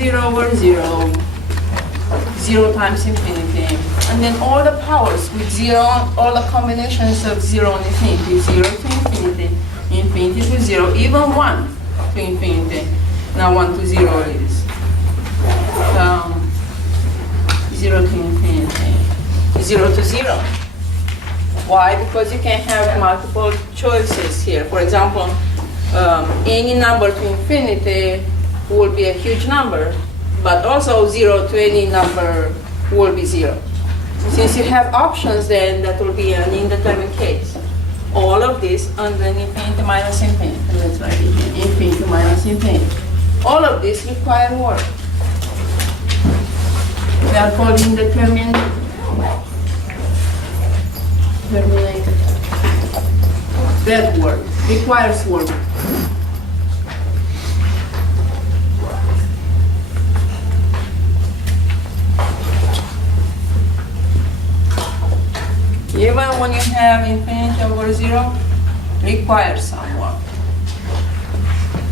0 over 0, 0 times infinity, and then all the powers with 0, all the combinations of 0 and infinity, 0 to infinity, infinity to 0, even 1 to infinity. Now 1 to 0 is 0 to infinity, 0 to 0. Why? Because you can have multiple choices here. For example, any number to infinity will be a huge number, but also 0 to any number will be 0. Since you have options, then that will be an indeterminate case. All of this under infinity minus infinity. Let's write it here. Infinity minus infinity. All of this require work. They are called indeterminate terminated. That work requires work. Even when you have infinity over 0, requires some work.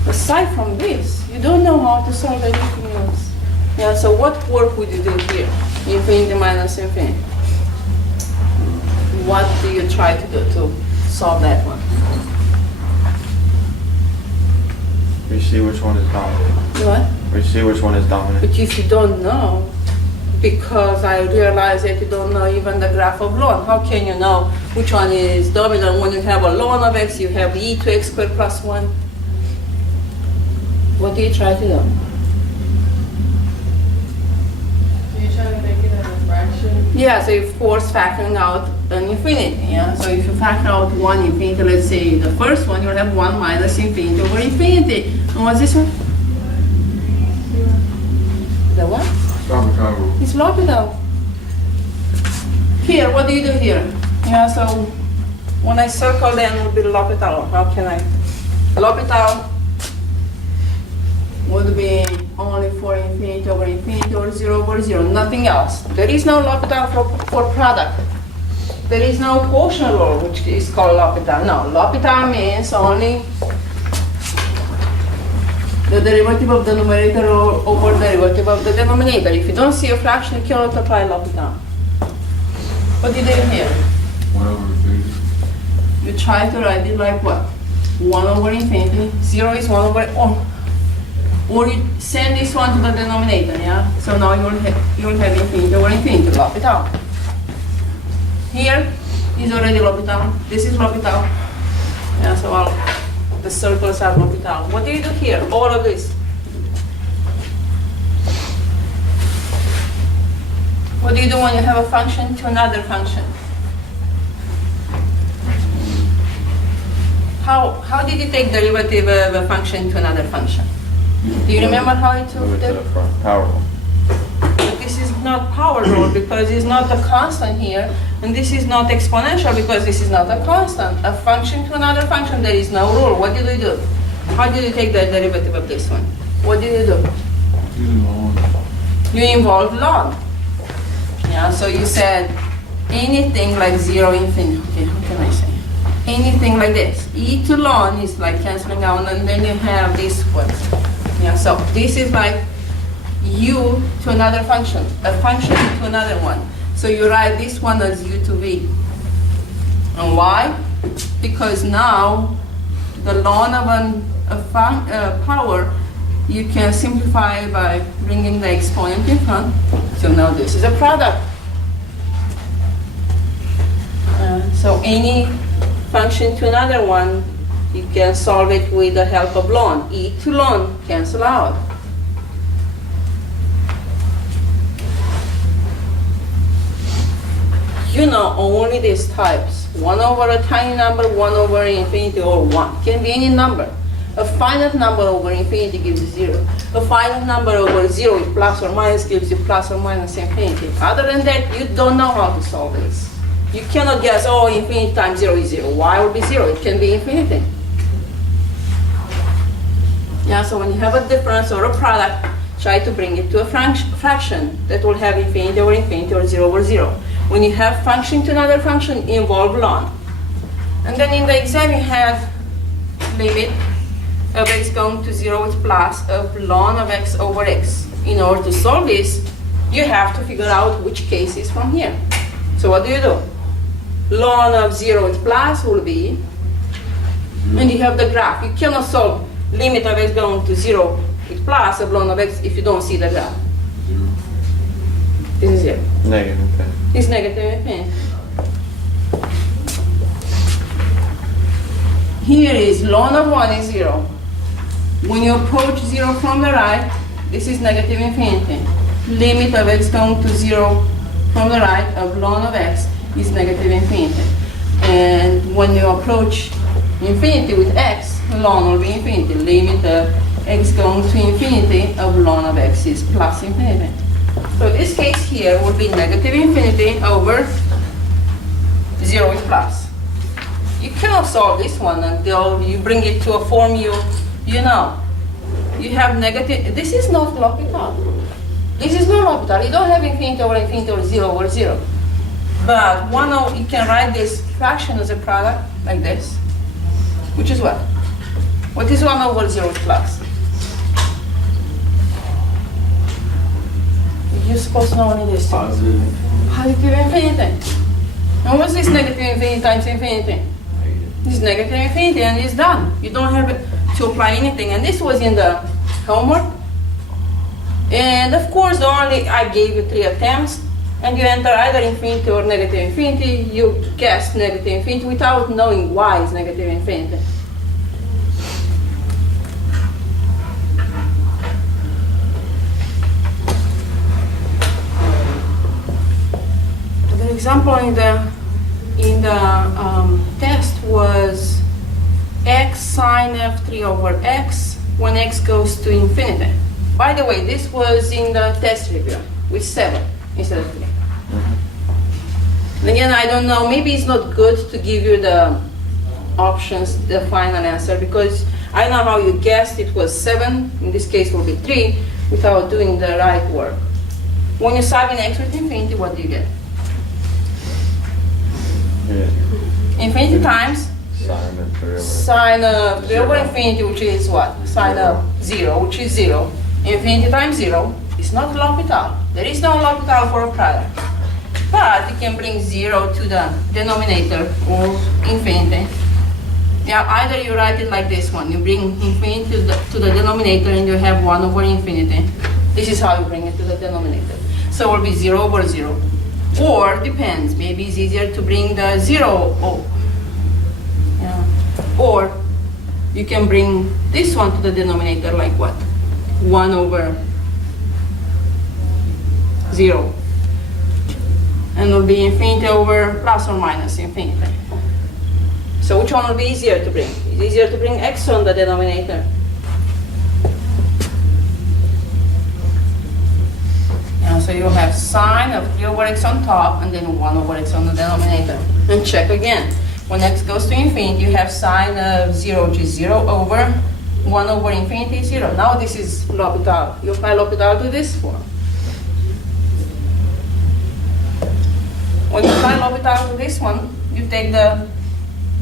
Aside from this, you don't know how to solve anything else. Yeah, so what work would you do here? Infinity minus infinity. What do you try to do to solve that one? We see which one is dominant. What? We see which one is dominant. But if you don't know, because I realize that you don't know even the graph of ln, how can you know which one is dominant when you have a ln of x, you have e to x squared plus 1? What do you try to do? You're trying to make it a fraction? Yeah, so of course factoring out an infinity, yeah? So if you factor out 1 infinity, let's say the first one, you'll have 1 minus infinity over infinity. And what's this one? The what? L'Hopital. It's L'Hopital. Here, what do you do here? Yeah, so when I circle, then it will be L'Hopital. How can I? L'Hopital would be only for infinity or 0 over 0, nothing else. There is no L'Hopital for product. There is no quotient rule, which is called L'Hopital. No, L'Hopital means only the derivative of the numerator over derivative of the denominator. If you don't see a fraction, you cannot apply L'Hopital. What do you do here? 1 over infinity. You try to write it like what? 1 over infinity. 0 is 1 over, or you send this one to the denominator, yeah? So now you'll have infinity over infinity, L'Hopital. Here is already L'Hopital. This is L'Hopital. Yeah, so the circles are L'Hopital. What do you do here? All of this. What do you do when you have a function to another function? How did you take derivative of a function to another function? Do you remember how you took Move it to the front. Power rule. But this is not power rule because it's not a constant here, and this is not exponential because this is not a constant. A function to another function, there is no rule. What did we do? How did you take the derivative of this one? What did you do? You involved ln. Yeah, so you said anything like 0 infinity. Okay, how can I say? Anything like this. E to ln is like canceling out, and then you have this one. Yeah, so this is like u to another function, a function to another one. So you write this one as u to v. And why? Because now the ln of a power you can simplify by bringing the exponent in front. So now this is a product. So any function to another one, you can solve it with the help of ln. E to ln cancel out. You know only these types. 1 over a tiny number, 1 over infinity, or 1. Can be any number. A finite number over infinity gives you 0. A finite number over 0 plus or minus gives you plus or minus infinity. Other than that, you don't know how to solve this. You cannot guess, oh, infinity times 0 is 0. Why would be 0? It can be infinity. Yeah, so when you have a difference or a product, try to bring it to a fraction that will have infinity or 0 over 0. When you have function to another function, involve ln. And then in the exam you have limit of x going to 0 with plus of ln of x over x. In order to solve this, you have to figure out which case is from here. So what do? Ln of 0 with plus will be, and you have the graph. You cannot solve limit of x going to 0 with plus of ln of x if you don't see the graph. This is it. Negative infinity. It's negative infinity. Here is ln of 1 is 0. When you approach 0 from the right, this is negative infinity. Limit of x going to 0 from the right of ln of x is negative infinity. And when you approach infinity with x, ln will be infinity. Limit of x going to infinity of ln of x is plus infinity. So this case here would be negative infinity over 0 with plus. You cannot solve this one until you bring it to a form you know. You have negative, this is not L'Hopital. This is not L'Hopital. You don't have infinity or 0 over 0. But you can write this fraction as a product like this, which is what? What is 1 over 0 plus? You're supposed to know what it is. Positive. Positive infinity. And what's this negative infinity times infinity? This is negative infinity and it's done. You don't have to apply anything. And this was in the homework. And of course, I gave you 3 attempts. And you enter either infinity or negative infinity. You guess negative infinity without knowing why it's negative infinity. The example in the test was x sine of 3 over x when x goes to infinity. By the way, this was in the test review with 7 instead of 3. And again, I don't know, maybe it's not good to give you the options, the final answer, because I know how you guessed it was 7, in this case it will be 3, without doing the right work. When you sub in x with infinity, what do you get? Yeah. Infinity times Sine of 3 over. sine of 3 over infinity, which is what? Sine of 0, which is 0. Infinity times 0 is not L'Hopital. There is no L'Hopital for a product. But you can bring 0 to the denominator or infinity. Yeah, either you write it like this one. You bring infinity to the denominator and you have 1 over infinity. This is how you bring it to the denominator. So it will be 0 over 0. Or, depends, maybe it's easier to bring the 0 over. Yeah. Or, you can bring this one to the denominator like what? 1 over 0. And it will be infinity over plus or minus infinity. So which one will be easier to bring? It's easier to bring x on the denominator. So you'll have sine of 3 over x on top and then 1 over x on the denominator. And check again. When x goes to infinity, you have sine of 0, which is 0 over 1 over infinity, 0. Now this is L'Hopital. You apply L'Hopital to this form. When you apply L'Hopital to this one, you take the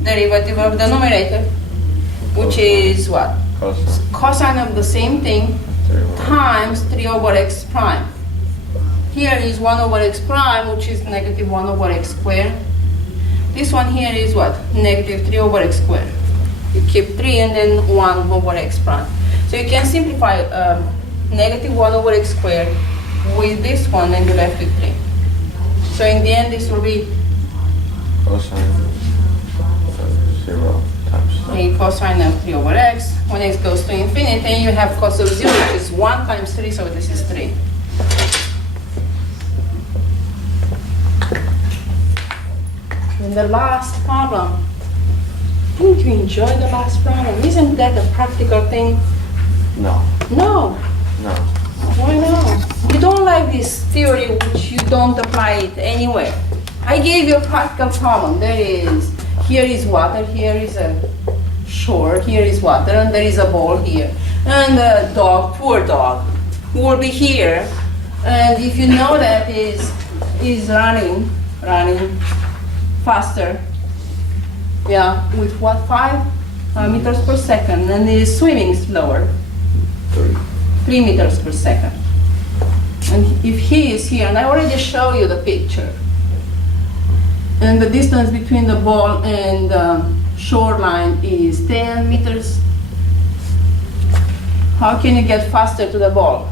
derivative of the numerator, which is what? Cosine. Cosine of the same thing 3 over. times 3 over x prime. Here is 1 over x prime, which is negative 1 over x squared. This one here is what? Negative 3 over x squared. You keep 3 and then 1 over x prime. So you can simplify negative 1 over x squared with this one and you're left with 3. So in the end, this will be Cosine of 0 times. a cosine of 3 over x. When x goes to infinity, you have cos of 0, which is 1 times 3, so this is 3. And the last problem. Didn't you enjoy the last problem? Isn't that a practical thing? No. No. No. Why not? You don't like this theory which you don't apply it anywhere. I gave you a practical problem. Here is water, here is a shore, here is water, and there is a ball here. And a dog, poor dog, who will be here. And if you know that is running faster, yeah, with what, 5 meters per second, and the swimming slower, 3 meters per second. And if he is here, and I already showed you the picture, and the distance between the ball and the shoreline is 10 meters, how can you get faster to the ball?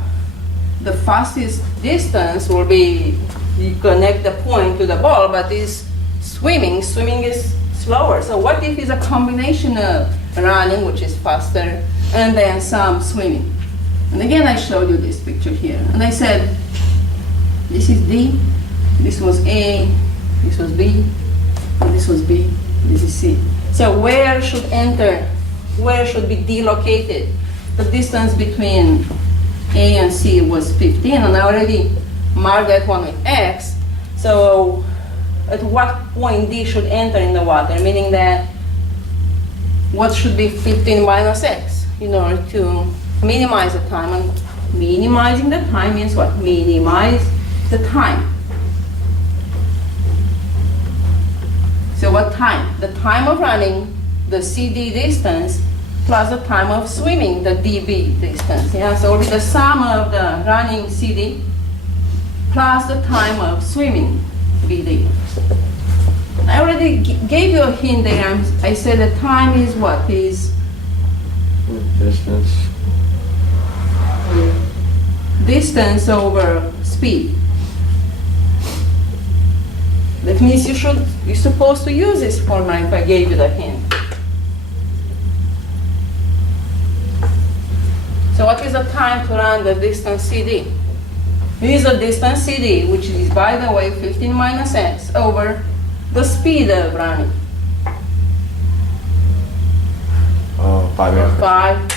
The fastest distance will be you connect the point to the ball, but is swimming is slower. So what if it's a combination of running, which is faster, and then some swimming? And again, I showed you this picture here, and I said, this is D, this was A, this was B, and this was B, this is C. So where should be D located? The distance between A and C was 15, and I already marked that one with X. So at what point D should enter in the water, meaning that what should be 15 minus X in order to minimize the time? And minimizing the time means what? Minimize the time. So what time? The time of running, the CD distance, plus the time of swimming, the DB distance. Yeah, so it will be the sum of the running CD plus the time of swimming, BD. I already gave you a hint there. I said the time is what? Is distance over speed. That means you're supposed to use this formula if I gave you the hint. So what is the time to run the distance CD? This is the distance CD, which is, by the way, 15 minus X over the speed of running. 5 minutes. 5.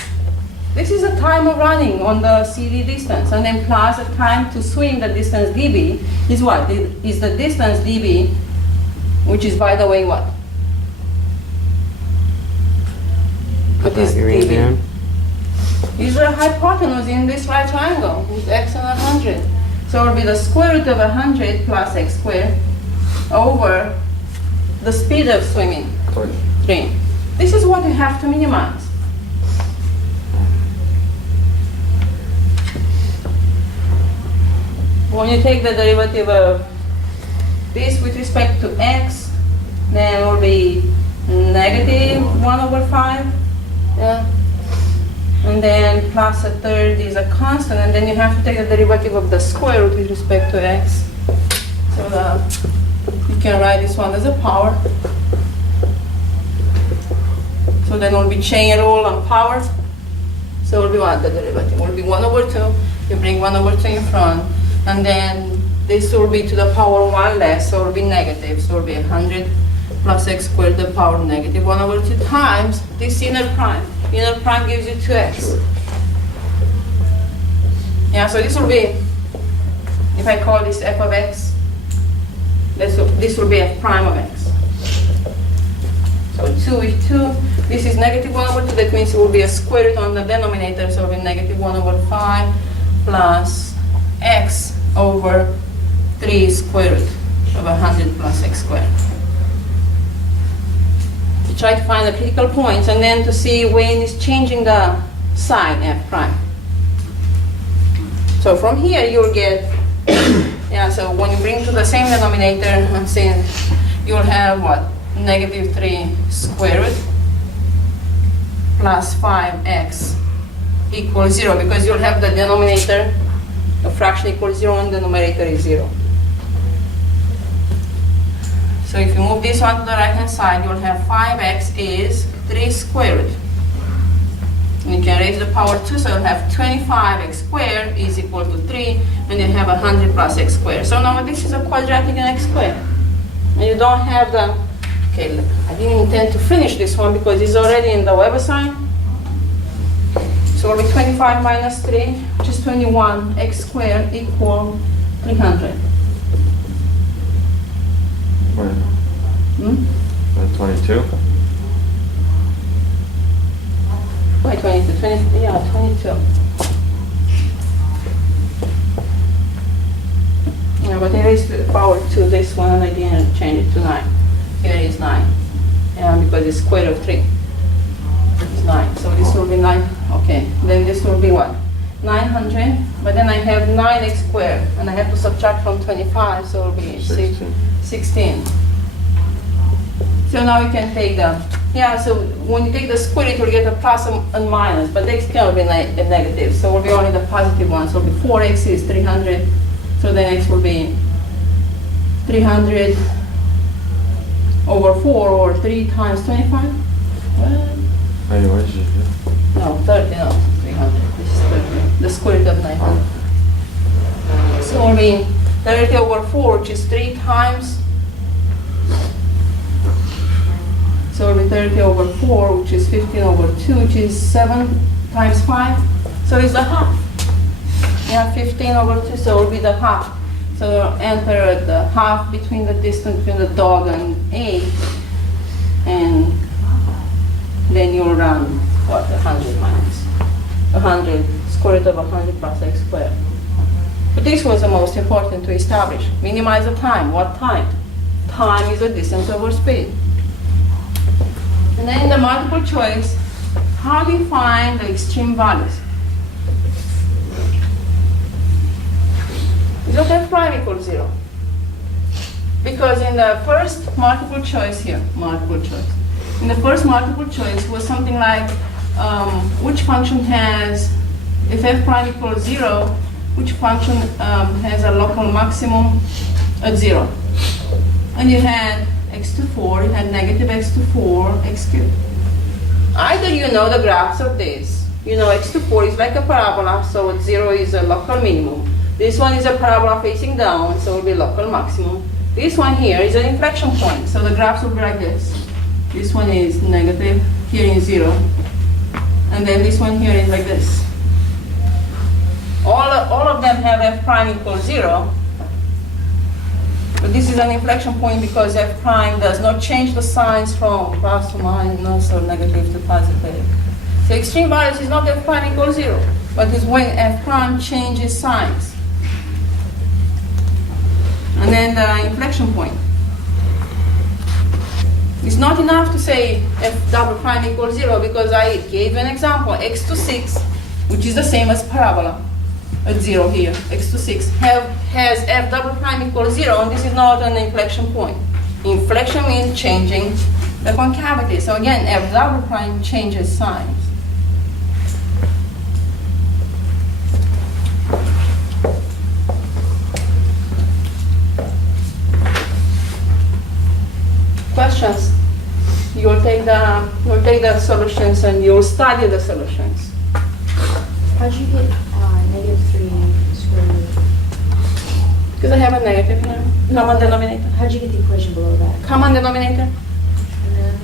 This is the time of running on the CD distance, and then plus the time to swim the distance dB is what? Is the distance dB, which is, by the way, what? What is dB? Is the hypotenuse in this right triangle with X and 100. So it will be the square root of 100 plus X squared over the speed of swimming, 3. This is what you have to minimize. When you take the derivative of this with respect to X, then it will be negative 1 over 5. Yeah. And then plus a third is a constant, and then you have to take the derivative of the square root with respect to X. So you can write this one as a power. So then it will be chain rule on power. So it will be what? The derivative will be 1 over 2. You bring 1 over 2 in front. And then this will be to the power 1 less, so it will be negative. So it will be 100 plus X squared to the power negative 1 over 2 times this inner prime. Inner prime gives you 2X. Yeah, so this will be, if I call this f of X, this will be f prime of X. So 2 with 2, this is negative 1 over 2, that means it will be a square root on the denominator, so it will be negative 1 over 5 plus X over 3 square root of 100 plus X squared. To try to find the critical points, and then to see when it's changing the sign f prime. So from here you'll get, yeah, so when you bring to the same denominator, I'm saying you'll have what? Negative 3 square root plus 5x equals 0, because you'll have the denominator, the fraction equals 0, and the numerator is 0. So if you move this one to the right hand side, you'll have 5x is 3 square root. And you can raise the power 2, so you'll have 25x squared is equal to 3, and you have 100 plus x squared. So now this is a quadratic in x squared. And you don't have the, okay, I didn't intend to finish this one because it's already in the Weber sign. So it'll be 25 minus 3, which is 21, x squared equal 300. Hmm? 22? Why 22? 20, yeah, 22. Yeah, but I raised the power to this one and I didn't change it to 9. Here is 9. Yeah, because it's square of 3. 9. So this will be 9. Okay, then this will be what? 900, but then I have 9x squared, and I have to subtract from 25, so it will be 16. So now you can take the, so when you take the square, it will get a plus and minus, but the x cannot be a negative, so it will be only the positive one. So it will be 4x is 300, so then x will be 300 over 4, or 3 times 25? Well, Anyways, no, 30, no, 300. This is 30. The square root of 900. So it will be 30 over 4, which is 3 times. So it will be 30 over 4, which is 15 over 2, which is 7 times 5. So it's the half. 15 over 2, so it will be the half. So enter the half between the distance between the dog and A, and then you'll run, what, 100 minus 100, square root of 100 plus x squared. But this was the most important to establish. Minimize the time. What time? Time is the distance over speed. And then in the multiple choice, how do you find the extreme values? Look at prime equals 0. Because in the first multiple choice here, in the first multiple choice was something like which function has, if f prime equals 0, which function has a local maximum at 0. And you had x to 4, you had negative x to 4, x cubed. Either you know the graphs of this, you know x to 4 is like a parabola, so at 0 is a local minimum. This one is a parabola facing down, so it will be local maximum. This one here is an inflection point, so the graphs will be like this. This one is negative, here is 0. And then this one here is like this. All of them have f prime equals 0. But this is an inflection point because f prime does not change the signs from plus to minus or negative to positive. So extreme values is not f prime equals 0, but it's when f prime changes signs. And then the inflection point. It's not enough to say f double prime equals 0 because I gave an example, x to 6, which is the same as parabola at 0 here, x to 6, has f double prime equals 0, and this is not an inflection point. Inflection means changing the concavity. So again, f double prime changes signs. Questions? You'll take the solutions and you'll study the solutions. How'd you get negative 3 square root? Because I have a negative here. Common denominator. How'd you get the equation below that? Common denominator. And then,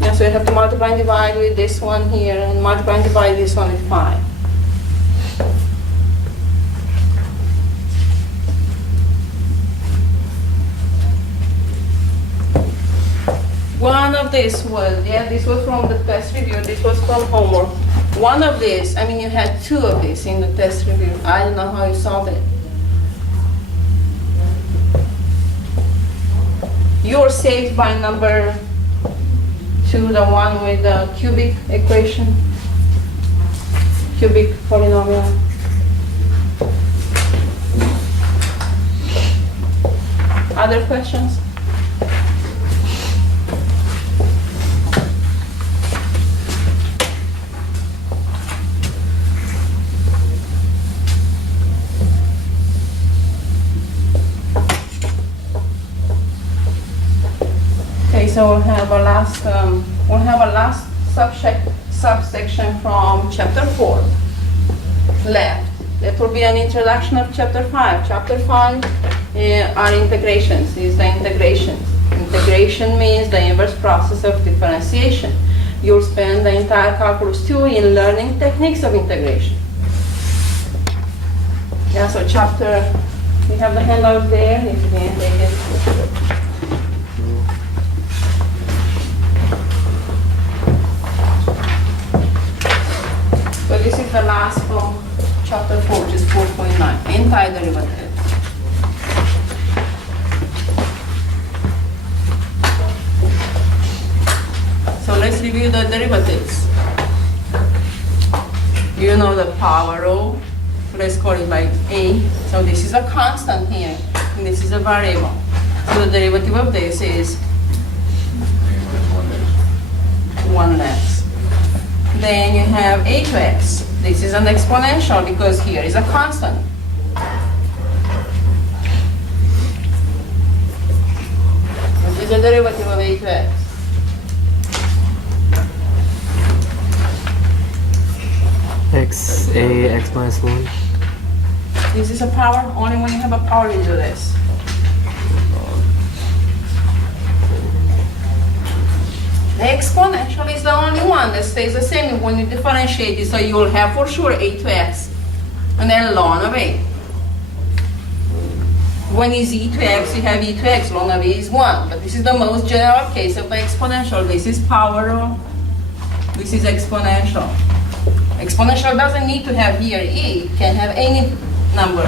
Yeah, so you have to multiply and divide with this one here, and multiply and divide this one with 5. One of this was, this was from the test review, this was from homework. One of this, I mean, you had 2 of this in the test review. I don't know how you solved it. You're saved by number 2, the one with the cubic equation, cubic polynomial. Other questions? Okay, so we'll have a last subsection from chapter 4 left. That will be an introduction of chapter 5. Chapter 5 are integrations, is the integrations. Integration means the inverse process of differentiation. You'll spend the entire calculus 2 in learning techniques of integration. Yeah, so chapter, we have the handout there, if you can take it. So this is the last from chapter 4, which is 4.9, antiderivative. So let's review the derivatives. You know the power rule. Let's call it like a. So this is a constant here, and this is a variable. So the derivative of this is 1 less. Then you have a to x. This is an exponential because here is a constant. What is the derivative of a to x? X minus 1. This is a power. Only when you have a power you do this. The exponential is the only one that stays the same when you differentiate it, so you will have for sure a to x, and then ln of a. When is e to x, you have e to x, ln of a is 1, but this is the most general case of the exponential. This is power, this is exponential. Exponential doesn't need to have here e, it can have any number.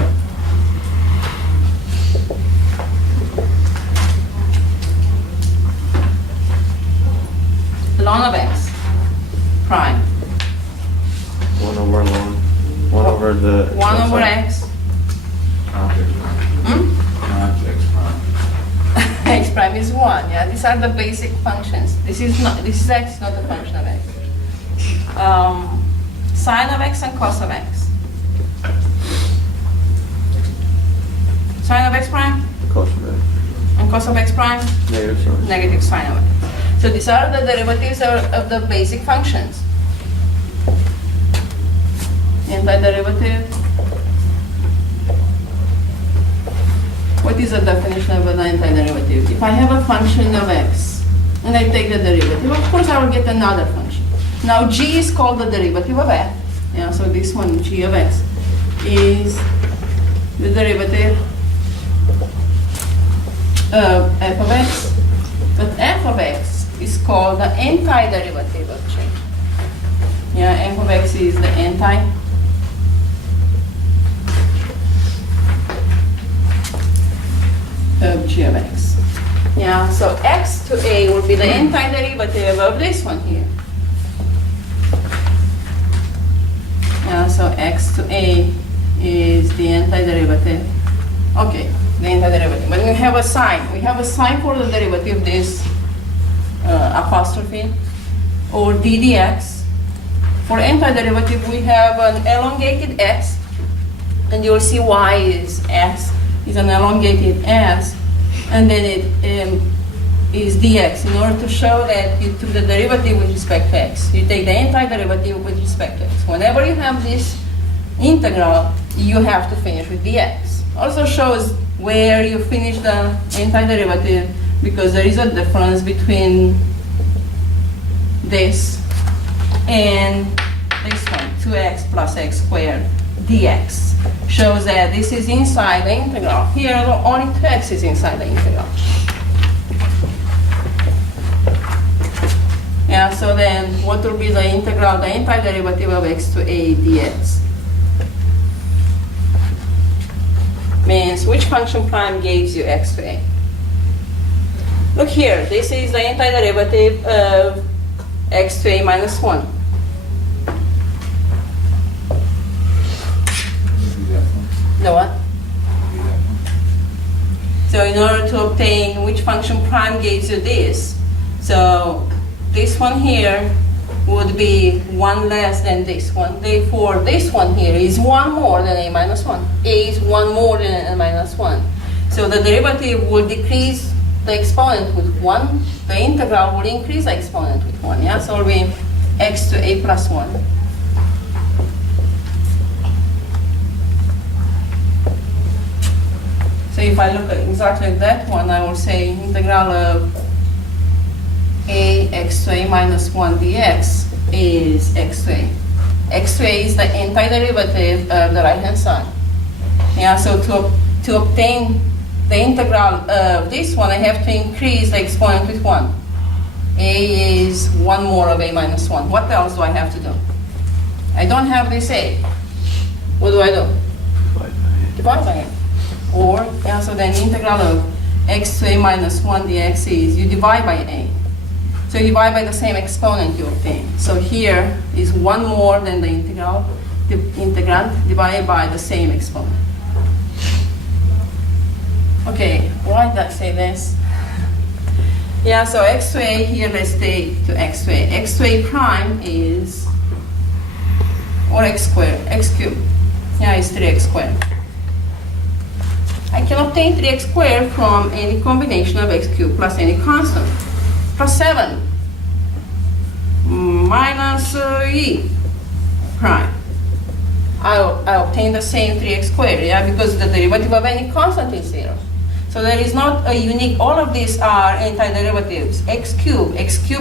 Ln of x prime. 1 over ln. 1 over the... 1 over x. X prime is 1, yeah, these are the basic functions. This is x, not a function of x. Sine of x and cos of x. Sine of x prime Cos of x. and cos of x prime, Negative sign. negative sine of x. So these are the derivatives of the basic functions. Antiderivative. What is the definition of an antiderivative? If I have a function of x and I take the derivative, of course I will get another function. Now g is called the derivative of f. Yeah, so this one, g of x, is the derivative of f of x. But f of x is called the antiderivative of g. Yeah, f of x is the anti. Of g of x. Yeah, so x to a will be the antiderivative of this one here. Yeah, so x to a is the antiderivative. Okay, the antiderivative. When we have a sign, for the derivative, this apostrophe or d dx. For antiderivative, we have an elongated s, and you'll see y is s. Is an elongated s, and then it is dx. In order to show that you took the derivative with respect to x, you take the antiderivative with respect to x. Whenever you have this integral, you have to finish with dx. Also shows where you finish the antiderivative, because there is a difference between this and this one, 2x plus x squared dx. Shows that this is inside the integral. Here, only 2x is inside the integral. Yeah, so then what will be the integral, the antiderivative of x to a dx? Means which function prime gives you x to a? Look here, this is the antiderivative of x to a minus 1. The what? So in order to obtain which function prime gives you this, so this one here would be 1 less than this one. Therefore, this one here is 1 more than a minus 1. A is 1 more than a minus 1. So the derivative will decrease the exponent with 1. The integral will increase the exponent with 1. Yeah, so it will be x to a plus 1. So if I look at exactly that one, I will say integral of a x to a minus 1 dx is x to a. X to a is the antiderivative of the right hand side. Yeah, so to obtain the integral of this one, I have to increase the exponent with 1. A is 1 more of a minus 1. What else do I have to do? I don't have this a. What do I do? Divide by a. Or, yeah, so then integral of x to a minus 1 dx is you divide by a. So you divide by the same exponent you obtain. So here is 1 more than the integral. the integrand divided by the same exponent. Okay, why did I say this? Yeah, so x to a here, let's take to x to a. X to a prime is, or x squared, x cubed. Yeah, it's 3x squared. I can obtain 3x squared from any combination of x cubed plus any constant. Plus 7 minus e prime. I obtain the same 3x squared, yeah, because the derivative of any constant is 0. So there is not a unique, all of these are antiderivatives. X cubed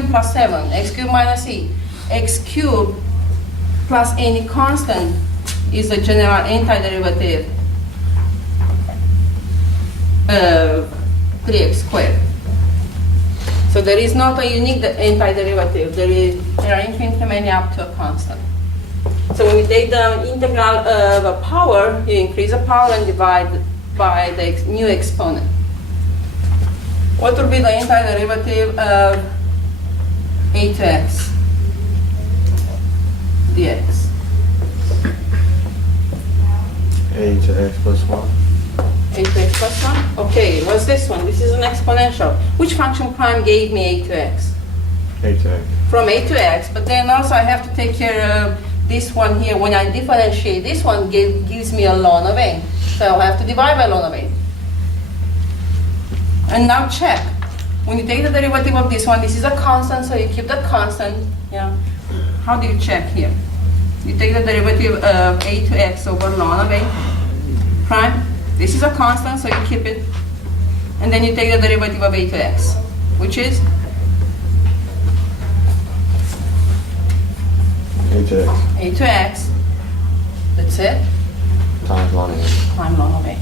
plus 7, x cubed minus e, x cubed plus any constant is the general antiderivative of 3x squared. So there is not a unique antiderivative. There are infinitely many up to a constant. So when you take the integral of a power, you increase the power and divide by the new exponent. What would be the antiderivative of a to x dx? A to x plus 1. A to x plus 1? Okay, what's this one? This is an exponential. Which function prime gave me a to x? A to x. From a to x, but then also I have to take care of this one here. When I differentiate, this one gives me a ln of a. So I'll have to divide by ln of a. And now check. When you take the derivative of this one, this is a constant, so you keep the constant. Yeah. How do you check here? You take the derivative of a to x over ln of a prime. This is a constant, so you keep it. And then you take the derivative of a to x, which is A to x. a to x. That's it. Times ln of a. Times ln of a.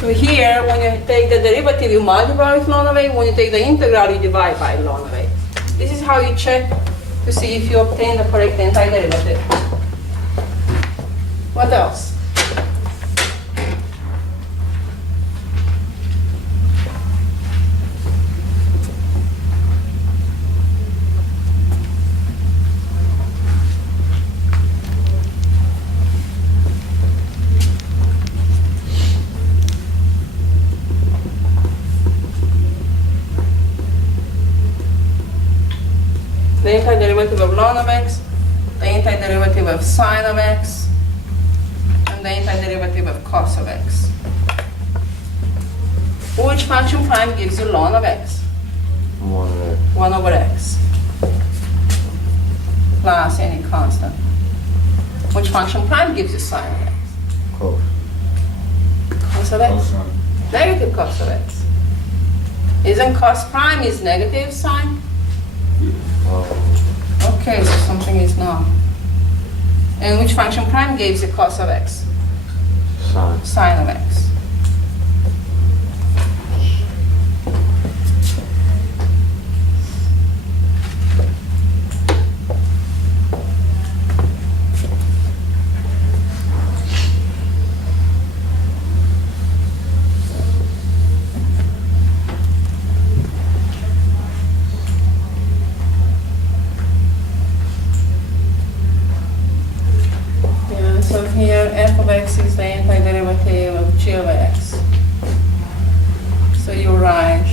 So here, when you take the derivative, you multiply with ln of a. When you take the integral, you divide by ln of a. This is how you check to see if you obtain the correct antiderivative. What else? The antiderivative of ln of x, the antiderivative of sine of x, and the antiderivative of cos of x. Which function prime gives you ln of x? 1 of x. 1 over x plus any constant. Which function prime gives you sine of x? Cos. Cos of x? Negative cos of x. Isn't cos prime is negative sine? Okay, so something is not. And which function prime gives you cos of x? Sine. Sine of x. So here f of x is the antiderivative of g of x. So you write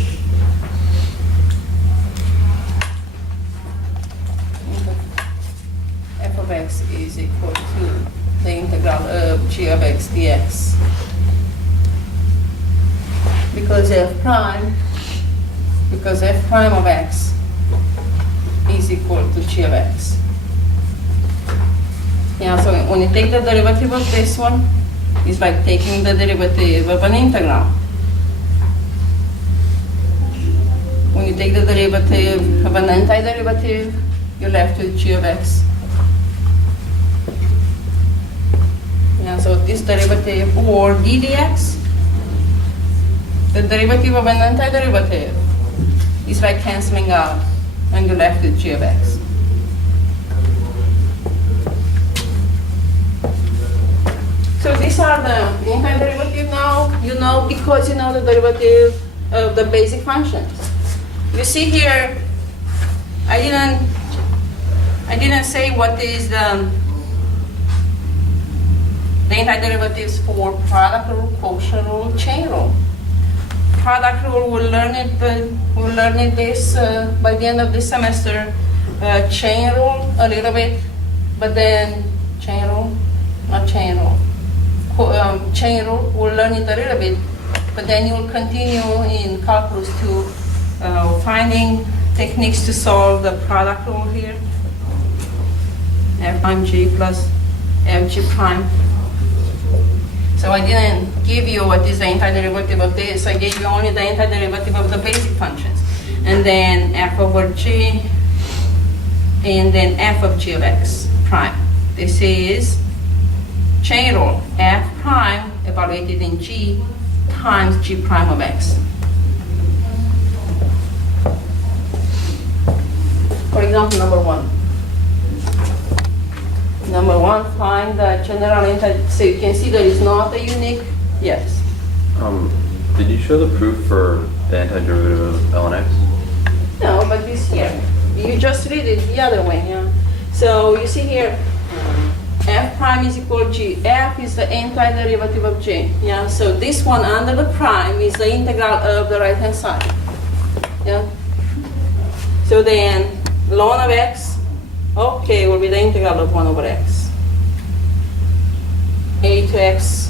f of x is equal to the integral of g of x dx. Because f prime of x is equal to g of x. Yeah, so when you take the derivative of this one, it's like taking the derivative of an integral. When you take the derivative of an antiderivative, you're left with g of x. Yeah, so this derivative, or d dx, the derivative of an antiderivative is like canceling out, and you're left with g of x. So these are the antiderivative now, you know, because you know the derivative of the basic functions. You see here, I didn't say what is the the antiderivatives for product rule, quotient rule, chain rule. Product rule, we'll learn it this by the end of this semester. Chain rule a little bit, but then chain rule, not chain rule. Chain rule, we'll learn it a little bit, but then you'll continue in calculus to finding techniques to solve the product rule here. F prime G plus FG prime. So I didn't give you what is the antiderivative of this. I gave you only the antiderivative of the basic functions. And then f over g, and then f of g of x prime. This is chain rule. F prime evaluated in g times g prime of x. For example, number 1. Number 1, find the general antiderivative. So you can see that it's not a unique, yes. Did you show the proof for the antiderivative of ln x? No, but this here. You just read it the other way, yeah. So you see here, f prime is equal to g. F is the antiderivative of g, yeah. So this one under the prime is the integral of the right-hand side, yeah. So then ln of x, okay, will be the integral of 1 over x. A to x.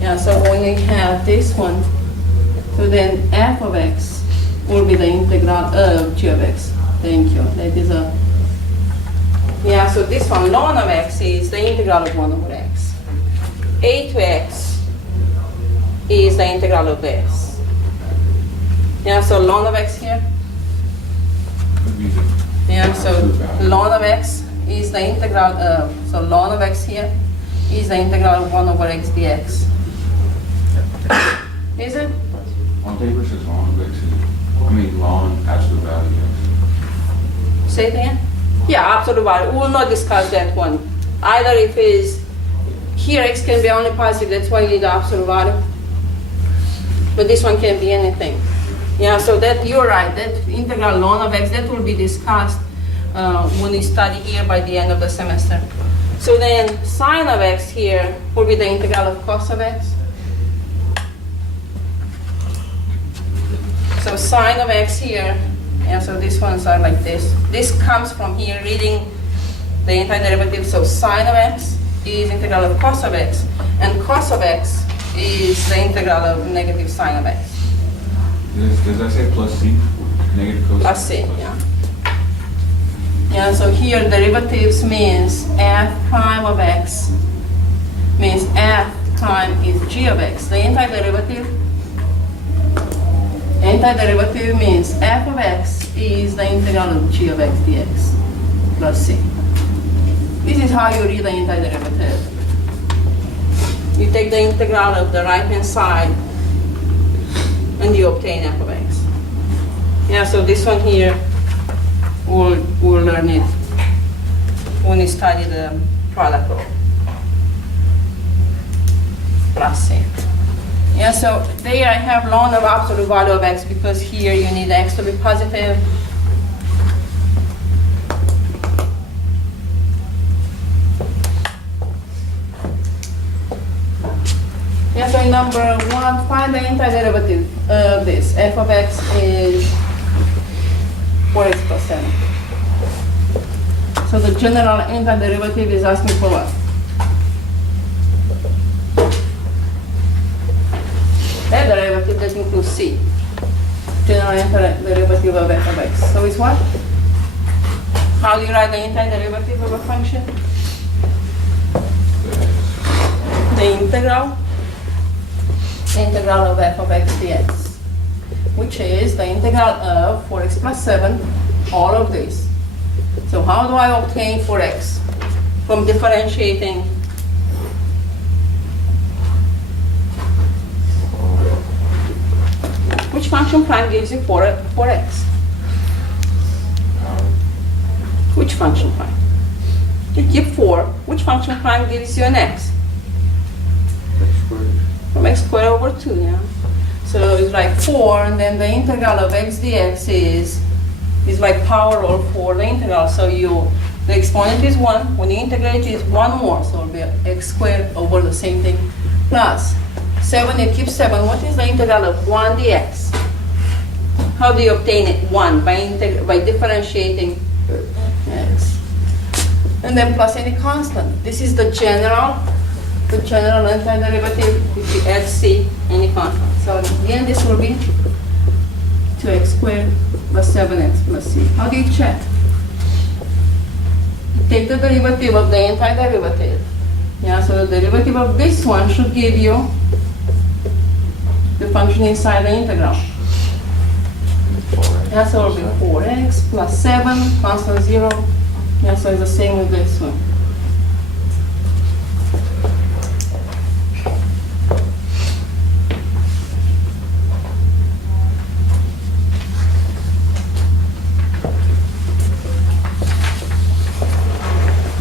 Yeah, so when you have this one, so then f of x will be the integral of g of x. Thank you. That is a, yeah, so this one, ln of x is the integral of 1 over x. A to x is the integral of this. Yeah, so ln of x here. Yeah, so ln of x is the integral of, so ln of x here is the integral of 1 over x dx. Is it? On paper it says ln of x, ln absolute value x. Say it again? Yeah, absolute value. We will not discuss that one. Either if is, here x can be only positive, that's why you need the absolute value. But this one can be anything. Yeah, so that, you're right, that integral ln of x, that will be discussed when we study here by the end of the semester. So then sine of x here will be the integral of cos of x. So sine of x here, and so these ones are like this. This comes from here reading the antiderivative. So sine of x is integral of cos of x, and cos of x is the integral of negative sine of x. Does that say plus c? Negative cosine? Plus c, yeah. Yeah, so here derivatives means f prime of x means f prime is g of x. The antiderivative means f of x is the integral of g of x dx plus c. This is how you read the antiderivative. You take the integral of the right-hand side and you obtain f of x. Yeah, so this one here, we'll learn it when we study the product rule. Plus c. Yeah, so there I have ln of absolute value of x because here you need x to be positive. Yeah, so in number 1, find the antiderivative of this. F of x is 4x plus 7. So the general antiderivative is asking for what? That derivative that includes c. General antiderivative of f of x. So it's what? How do you write the antiderivative of a function? The integral of f of x dx, which is the integral of 4x plus 7, all of this. So how do I obtain 4x from differentiating? Which function prime gives you 4x? Which function prime? You give 4. Which function prime gives you an x? X squared. From x squared over 2, yeah? So it's like 4, and then the integral of x dx is like power rule for the integral. So you The exponent is 1. When you integrate, it's 1 more. So it'll be x squared over the same thing plus 7. You keep 7. What is the integral of 1 dx? How do you obtain it? 1 by differentiating x. And then plus any constant. This is the general antiderivative if you add c, any constant. So again, this will be 2x squared plus 7x plus c. How do you check? You take the derivative of the antiderivative. Yeah, so the derivative of this one should give you the function inside the integral. Yeah, so it will be 4x plus 7, constant 0. Yeah, so it's the same with this one.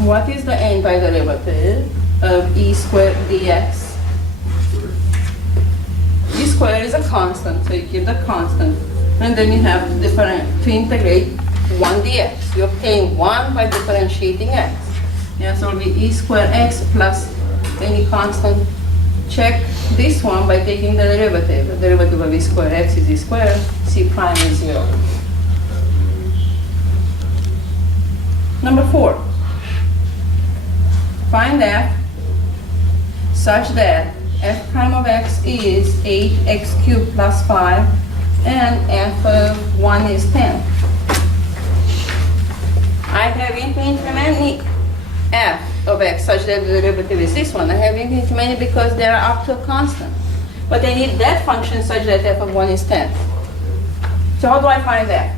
What is the antiderivative of e squared dx? E squared is a constant, so you keep the constant. And then you have to integrate 1 dx. You obtain 1 by differentiating x. Yeah, so it will be e squared x plus any constant. Check this one by taking the derivative. The derivative of e squared x is e squared, c prime is 0. Number 4. Find f such that f prime of x is 8x cubed plus 5 and f of 1 is 10. I have infinite many f of x such that the derivative is this one. I have infinite many because they are up to a constant. But I need that function such that f of 1 is 10. So how do I find that?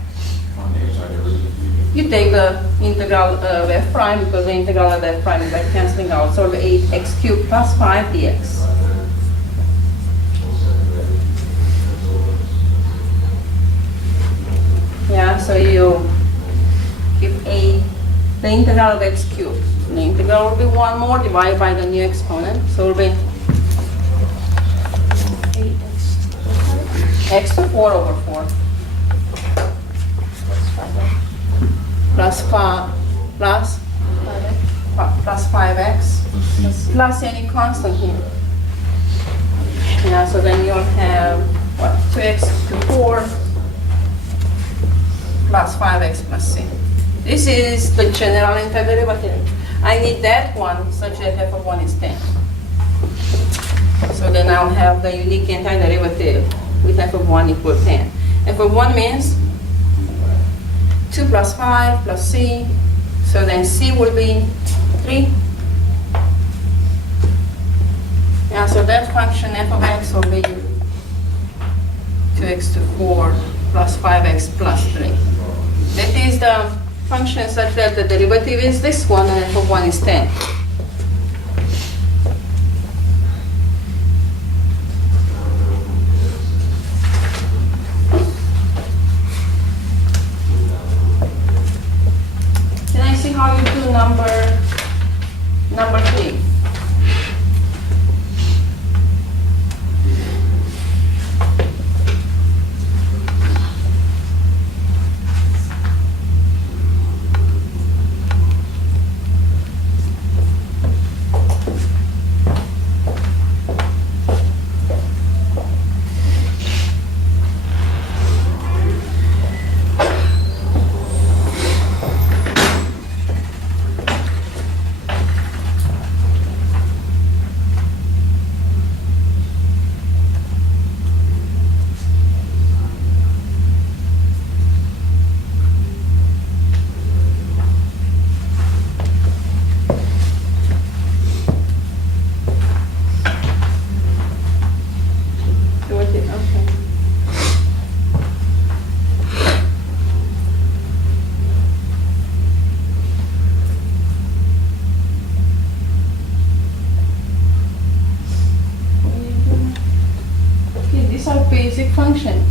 On the antiderivative. You take the integral of f prime because the integral of f prime is like canceling out. So it'll be 8x cubed plus 5 dx. Yeah, so you keep the integral of x cubed. The integral will be 1 more divided by the new exponent. So it will be 8x to 4 over 4. Plus 5x plus any constant here. Yeah, so then you'll have what, 2x to 4 plus 5x plus c. This is the general antiderivative. I need that one such that f of 1 is 10. So then I'll have the unique antiderivative with f of 1 equal 10. f of 1 means 2 plus 5 plus c, so then c will be 3. Yeah, so that function f of x will be 2x to 4 plus 5x plus 3. That is the function such that the derivative is this one and f of 1 is 10. How you do number 3. Basic functions.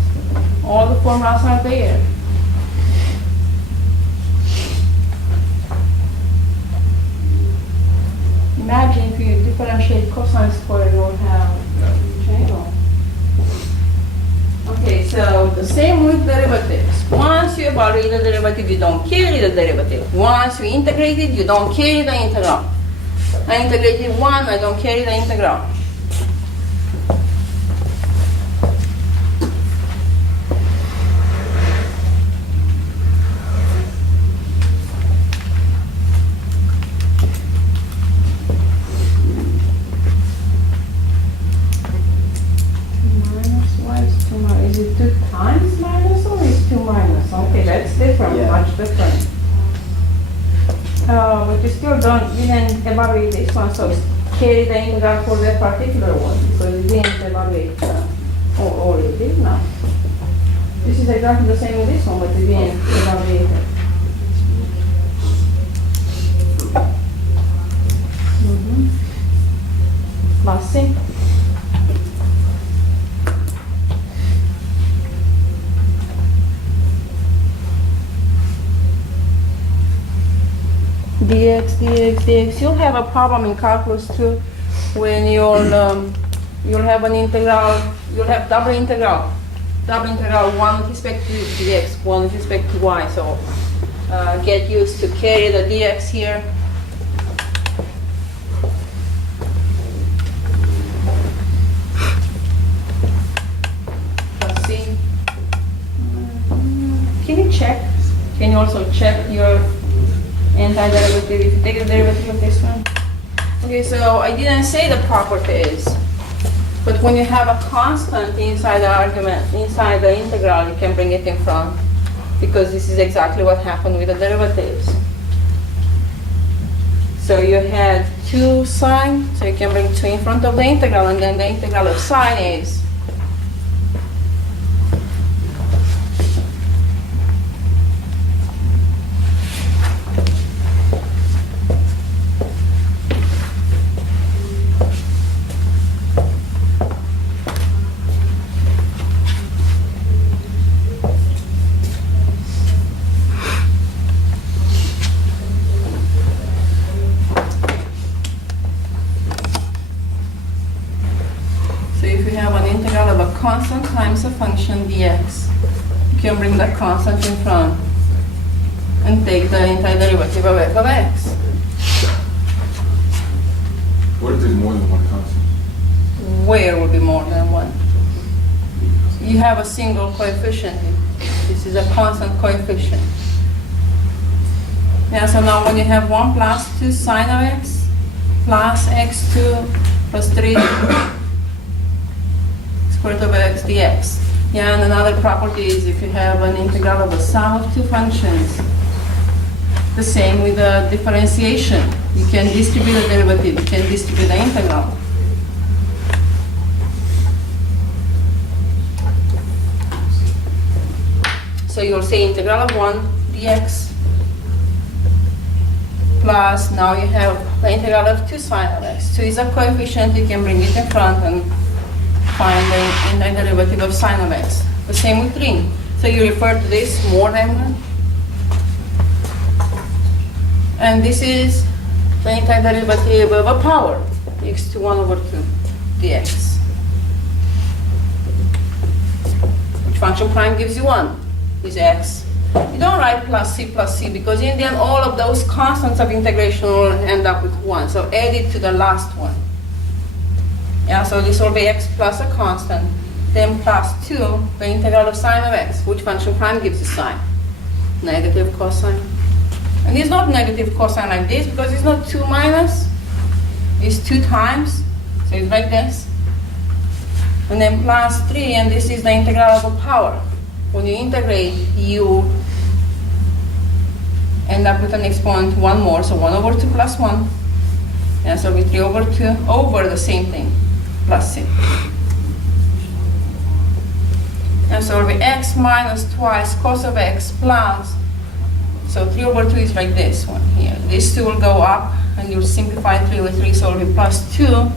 All the formulas are there. Imagine if you differentiate cosine squared, you'll have triangle. Okay, so the same with derivatives. Once you evaluate the derivative, you don't carry the derivative. Once you integrate it, you don't carry the integral. I integrated 1, I don't carry the integral. Is it 2 times minus or is 2 minus? Okay, that's different, Yeah. much different. But you still didn't evaluate this one, so carry the integral for that particular one, because you didn't evaluate, or you did now. This is exactly the same with this one, but you didn't evaluate it. Plus C. dx, you'll have a problem in calculus too when you'll have an integral, you'll have double integral, one with respect to dx, one with respect to y. So get used to carry the dx here. Let's see. Can you check? Can you also check your antiderivative if you take the derivative of this one? Okay, so I didn't say the properties, but when you have a constant inside the argument, inside the integral, you can bring it in front, because this is exactly what happened with the derivatives. So you had 2 sine, so you can bring 2 in front of the integral, and then the integral of sine is constant times a function dx. You can bring the constant in front and take the antiderivative of f of x. What if there's more than one constant? Where will be more than one? You have a single coefficient. This is a constant coefficient. Yeah, so now when you have 1 plus 2 sine of x plus x2 plus 3 square root of x dx. Yeah, and another property is if you have an integral of the sum of 2 functions, the same with the differentiation. You can distribute the derivative, you can distribute the integral. So you'll say integral of 1 dx plus, now you have the integral of 2 sine of x. 2 is a coefficient, you can bring it in front and find the antiderivative of sine of x. The same with 3. So you refer to this more than 1. And this is the antiderivative of a power, x to 1 over 2 dx. Which function prime gives you 1 is x. You don't write plus c because in the end all of those constants of integration will end up with 1. So add it to the last one. Yeah, so this will be x plus a constant, then plus 2, the integral of sine of x. Which function prime gives you sine? Negative cosine. And it's not negative cosine like this because it's not 2 minus, it's 2 times, so it's like this. And then plus 3, and this is the integral of a power. When you integrate, you end up with an exponent 1 more, so 1 over 2 plus 1. And so we 3 over 2 over the same thing, plus c. And so it will be x minus twice cos of x plus, so 3 over 2 is like this one here. These 2 will go up, and you'll simplify 3 over 3, so it will be plus 2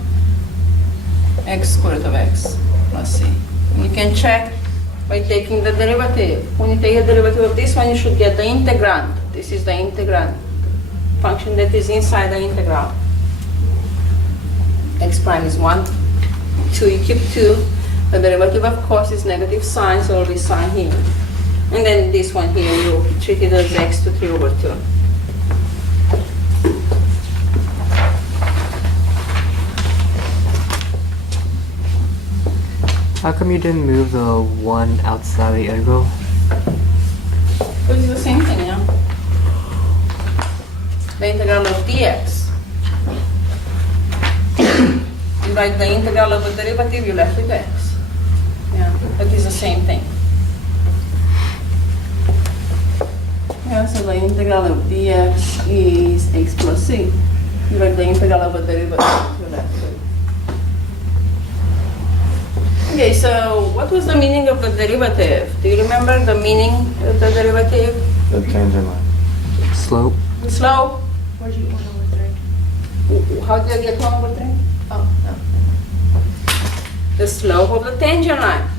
x squared of x plus c. And you can check by taking the derivative. When you take the derivative of this one, you should get the integrand. This is the integrand function that is inside the integral. X prime is 1, 2, you keep 2. The derivative of cos is negative sine, so it will be sine here. And then this one here, you treat it as x to 3 over 2. How come you didn't move the one outside the integral? But it's the same thing, yeah? The integral of dx. You write the integral of the derivative, you left with x. Yeah, but it's the same thing. Yeah, so the integral of dx is x plus c. You write the integral of a derivative, you left with. Okay, so what was the meaning of the derivative? Do you remember the meaning of the derivative? The tangent line. Slope? The slope? Where'd you 1 over 3? How did I get 1 over 3? Oh, no. The slope of the tangent line.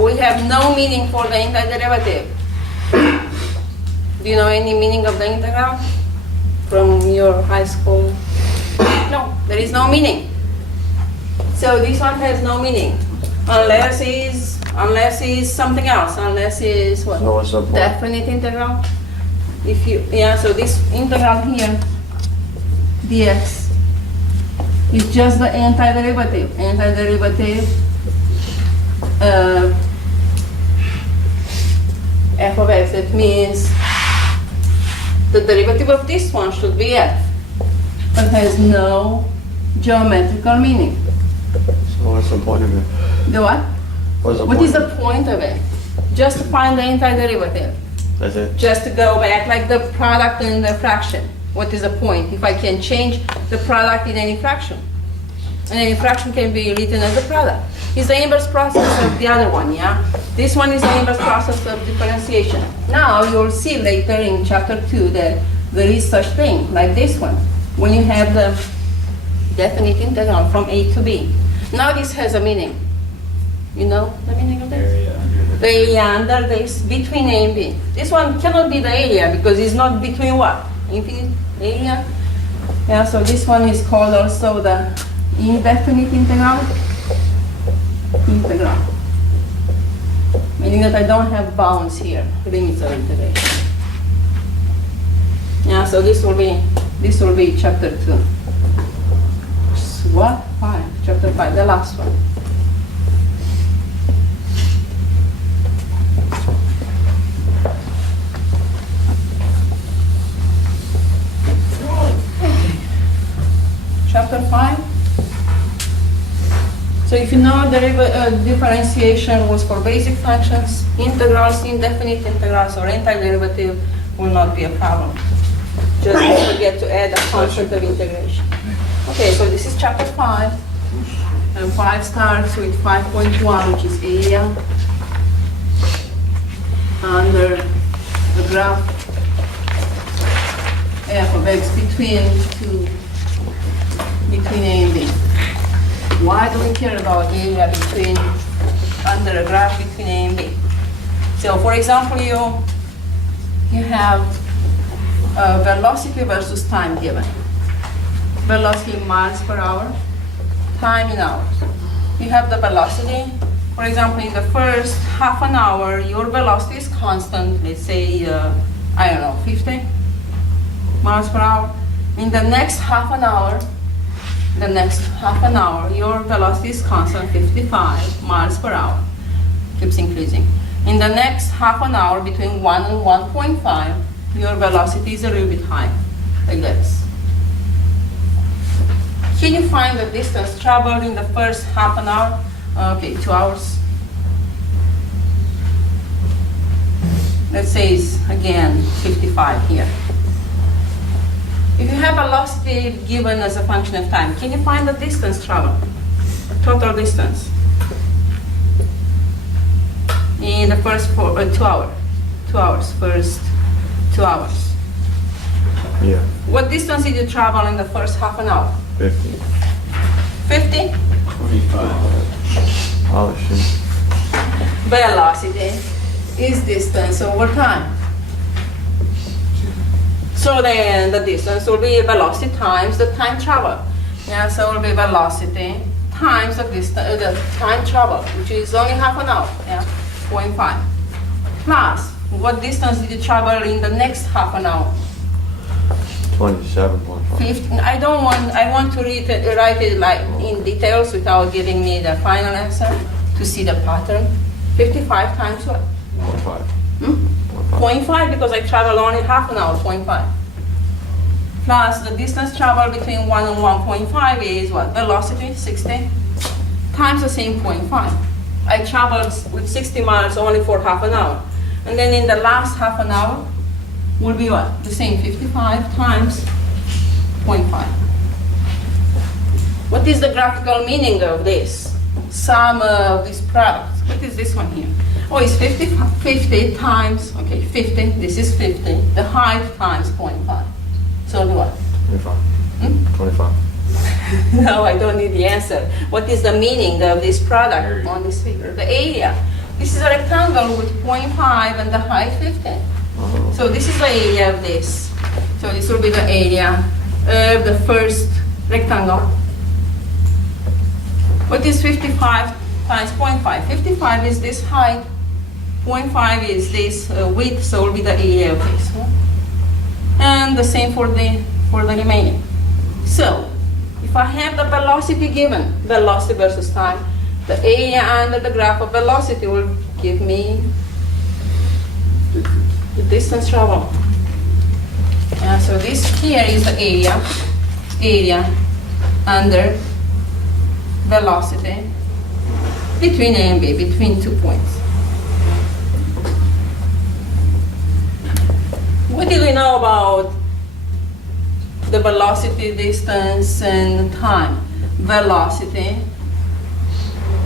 We have no meaning for the antiderivative. Do you know any meaning of the integral from your high school? No, there is no meaning. So this one has no meaning. Unless is something else, unless is what? So what's the point? Definite integral. If you, yeah, so this integral here, dx, is just the antiderivative. Antiderivative f of x. That means the derivative of this one should be f, but has no geometrical meaning. So what's the point of it? The what? What's the What point? is the point of it? Just to find the antiderivative. That's it? Just to go back like the product and the fraction. What is the point? If I can change the product in any fraction. And any fraction can be written as a product. It's the inverse process of the other one, yeah? This one is the inverse process of differentiation. Now you'll see later in chapter 2 that there is such thing, like this one. When you have the definite integral from a to b. Now this has a meaning. You know the meaning of this? The area under this, between a and b. This one cannot be the area because it's not between what? Infinite area? Yeah, so this one is called also the indefinite integral. Integral. Meaning that I don't have bounds here, limits of integration. Yeah, so this will be chapter 2. What? 5. Chapter 5, the last one. Chapter 5. So if you know differentiation was for basic functions, integrals, indefinite integrals, or antiderivative will not be a problem. Just don't forget to add a constant of integration. Okay, so this is chapter 5. And 5 starts with 5.1, which is area under the graph f of x between a and b. Why do we care about area between under a graph between a and b? So for example, you have velocity versus time given. Velocity in miles per hour, time in hours. You have the velocity. For example, in the first half an hour, your velocity is constant, let's say, I don't know, 50 miles per hour. In the next half an hour, your velocity is constant, 55 miles per hour. Keeps increasing. In the next half an hour, between 1 and 1.5, your velocity is a little bit high, like this. Can you find the distance traveled in the first half an hour? Okay, 2 hours. Let's say it's again 55 here. If you have velocity given as a function of time, can you find the distance traveled? Total distance. In the first 2 hours. 2 hours, first 2 hours. Yeah. What distance did you travel in the first half an hour? 50. 50? 25. Oh, shit. Velocity is distance over time. So then the distance will be velocity times the time traveled. Yeah, so it will be velocity times the time traveled, which is only half an hour. Yeah, 0.5. plus what distance did you travel in the next half an hour? 27.5. 15. I want to write it like in details without giving me the final answer to see the pattern. 55 times what? 0.5. 0.5 because I travel only half an hour, 0.5. Plus the distance traveled between 1 and 1.5 is what? Velocity, 60, times the same 0.5. I traveled with 60 miles only for half an hour. And then in the last half an hour will be what? The same 55 times 0.5. What is the graphical meaning of this? Sum of these products. What is this one here? Oh, it's 50 times, okay, 50, this is 50, the height times 0.5. So do what? 25. 25. No, I don't need the answer. What is the meaning of this product on this figure? The area. This is a rectangle with 0.5 and the height 50. So this is the area of this. So this will be the area of the first rectangle. What is 55 times 0.5? 55 is this height, 0.5 is this width, so it will be the area of this one. And the same for the remaining. So, if I have the velocity given, velocity versus time, the area under the graph of velocity will give me the distance traveled. So this here is the area under velocity between A and B, between 2 points. What do we know about the velocity, distance, and time? Velocity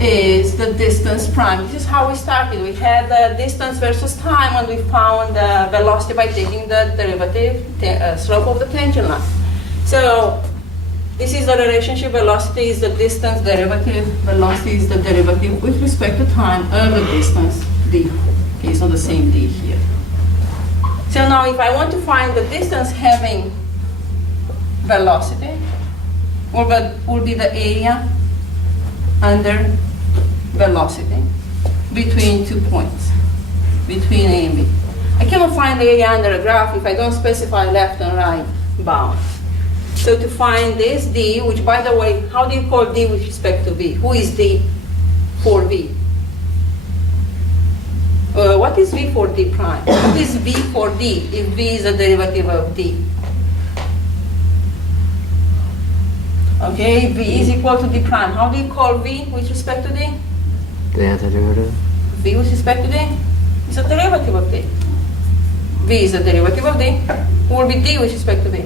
is the distance prime. This is how we started. We had the distance versus time, and we found the velocity by taking the derivative, slope of the tangent line. So this is the relationship. Velocity is the distance derivative. Velocity is the derivative with respect to time of the distance, d. Okay, so the same d here. So now if I want to find the distance having velocity, will be the area under velocity between 2 points, between A and B. I cannot find the area under a graph if I don't specify left and right bounds. So to find this D, which by the way, how do you call D with respect to V? Who is D for V? What is V for D prime? What is V for D if V is a derivative of D? Okay, V is equal to D prime. How do you call V with respect to D? The antiderivative. V with respect to D is a derivative of D. V is a derivative of D. Who will be D with respect to D?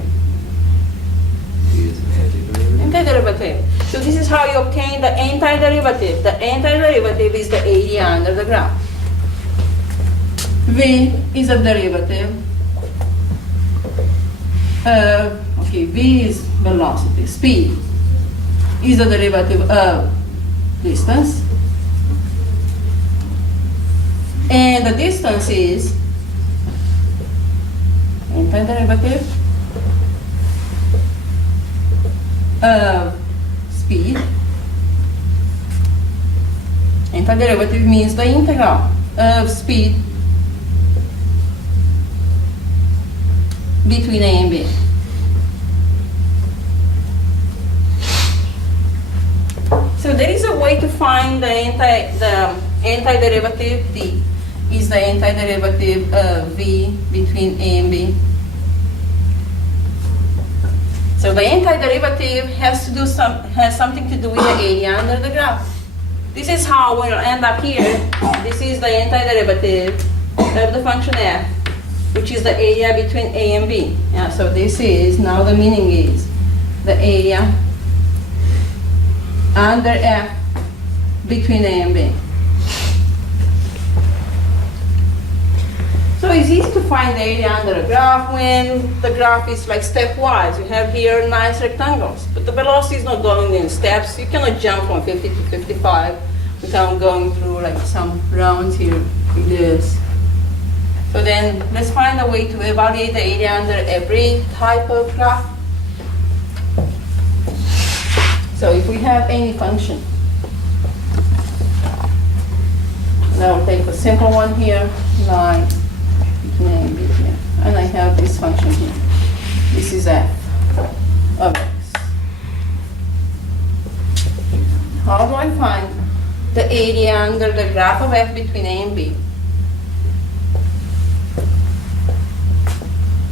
Antiderivative. So this is how you obtain the antiderivative. The antiderivative is the area under the graph. V is a derivative. Okay, V is velocity. Speed is a derivative of distance. And the distance is antiderivative of speed. Antiderivative means the integral of speed between A and B. So there is a way to find the antiderivative. D is the antiderivative of V between A and B. So the antiderivative has something to do with the area under the graph. This is how we'll end up here. This is the antiderivative of the function f, which is the area between A and B. Yeah, so this is, now the meaning is, the area under f between A and B. So it's easy to find the area under a graph when the graph is like stepwise. You have here nice rectangles, but the velocity is not going in steps. You cannot jump from 50 to 55 without going through like some rounds here like this. So then let's find a way to evaluate the area under every type of graph. So if we have any function, and I will take the simple one here, line between A and B here. And I have this function here. This is f of x. How do I find the area under the graph of f between A and B?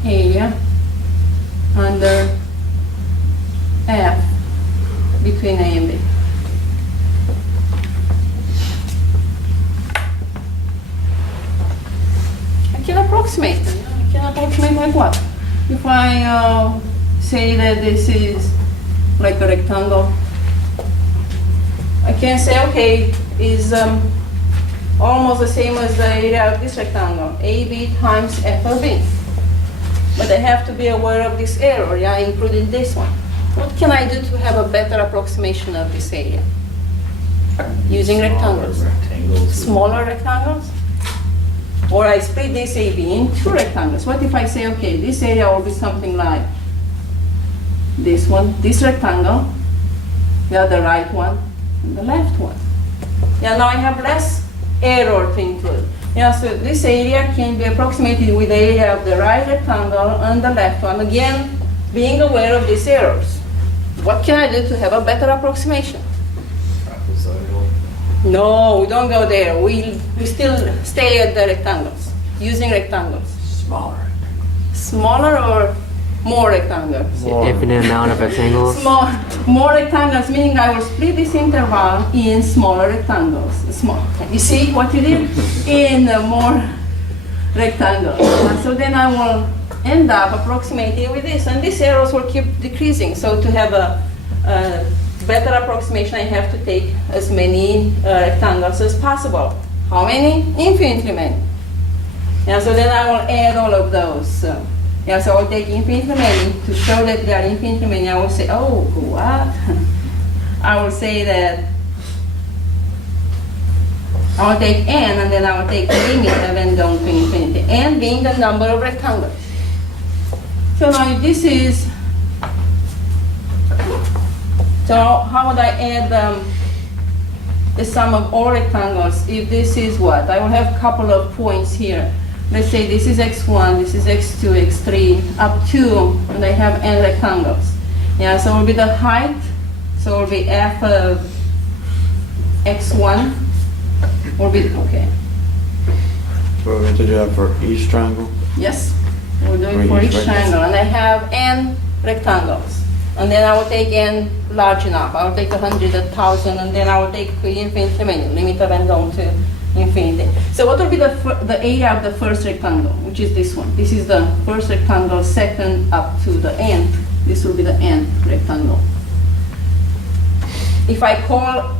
Area under f between A and B. I can approximate. I can approximate like what? If I say that this is like a rectangle, I can say, okay, is almost the same as the area of this rectangle, AB times f of B. But I have to be aware of this error, yeah, including this one. What can I do to have a better approximation of this area? Using rectangles. Smaller rectangles? Or I split this AB in two rectangles. What if I say, okay, this area will be something like this one, this rectangle, yeah, the right one, and the left one. Yeah, now I have less error to include. Yeah, so this area can be approximated with the area of the right rectangle and the left one. Again, being aware of these errors. What can I do to have a better approximation? No, we don't go there. We still stay at the rectangles, using rectangles. Smaller or more rectangles? Infinite amount of rectangles. More rectangles, meaning I will split this interval in smaller rectangles. You see what you did? In more rectangles. And so then I will end up approximating with this, and these errors will keep decreasing. So to have a better approximation, I have to take as many rectangles as possible. How many? Infinitely many. And so then I will add all of those. Yeah, so I'll take infinitely many to show that they are infinitely many. I will say, oh, what? I will say that I will take n, and then I will take the limit of n down to infinity, n being the number of rectangles. So now this is, so how would I add the sum of all rectangles if this is what? I will have a couple of points here. Let's say this is x1, this is x2, x3, up to, and I have n rectangles. Yeah, so it will be the height, so it will be f of x1, will be, okay. So we're going to do that for each triangle? Yes, we'll do it For for each each triangle, and I have n rectangles. And then I will take n large enough. I will take 100, 1,000, and then I will take infinitely many, limit of n down to infinity. So what will be the area of the first rectangle, which is this one? This is the first rectangle, second up to the n. This will be the n rectangle. If I call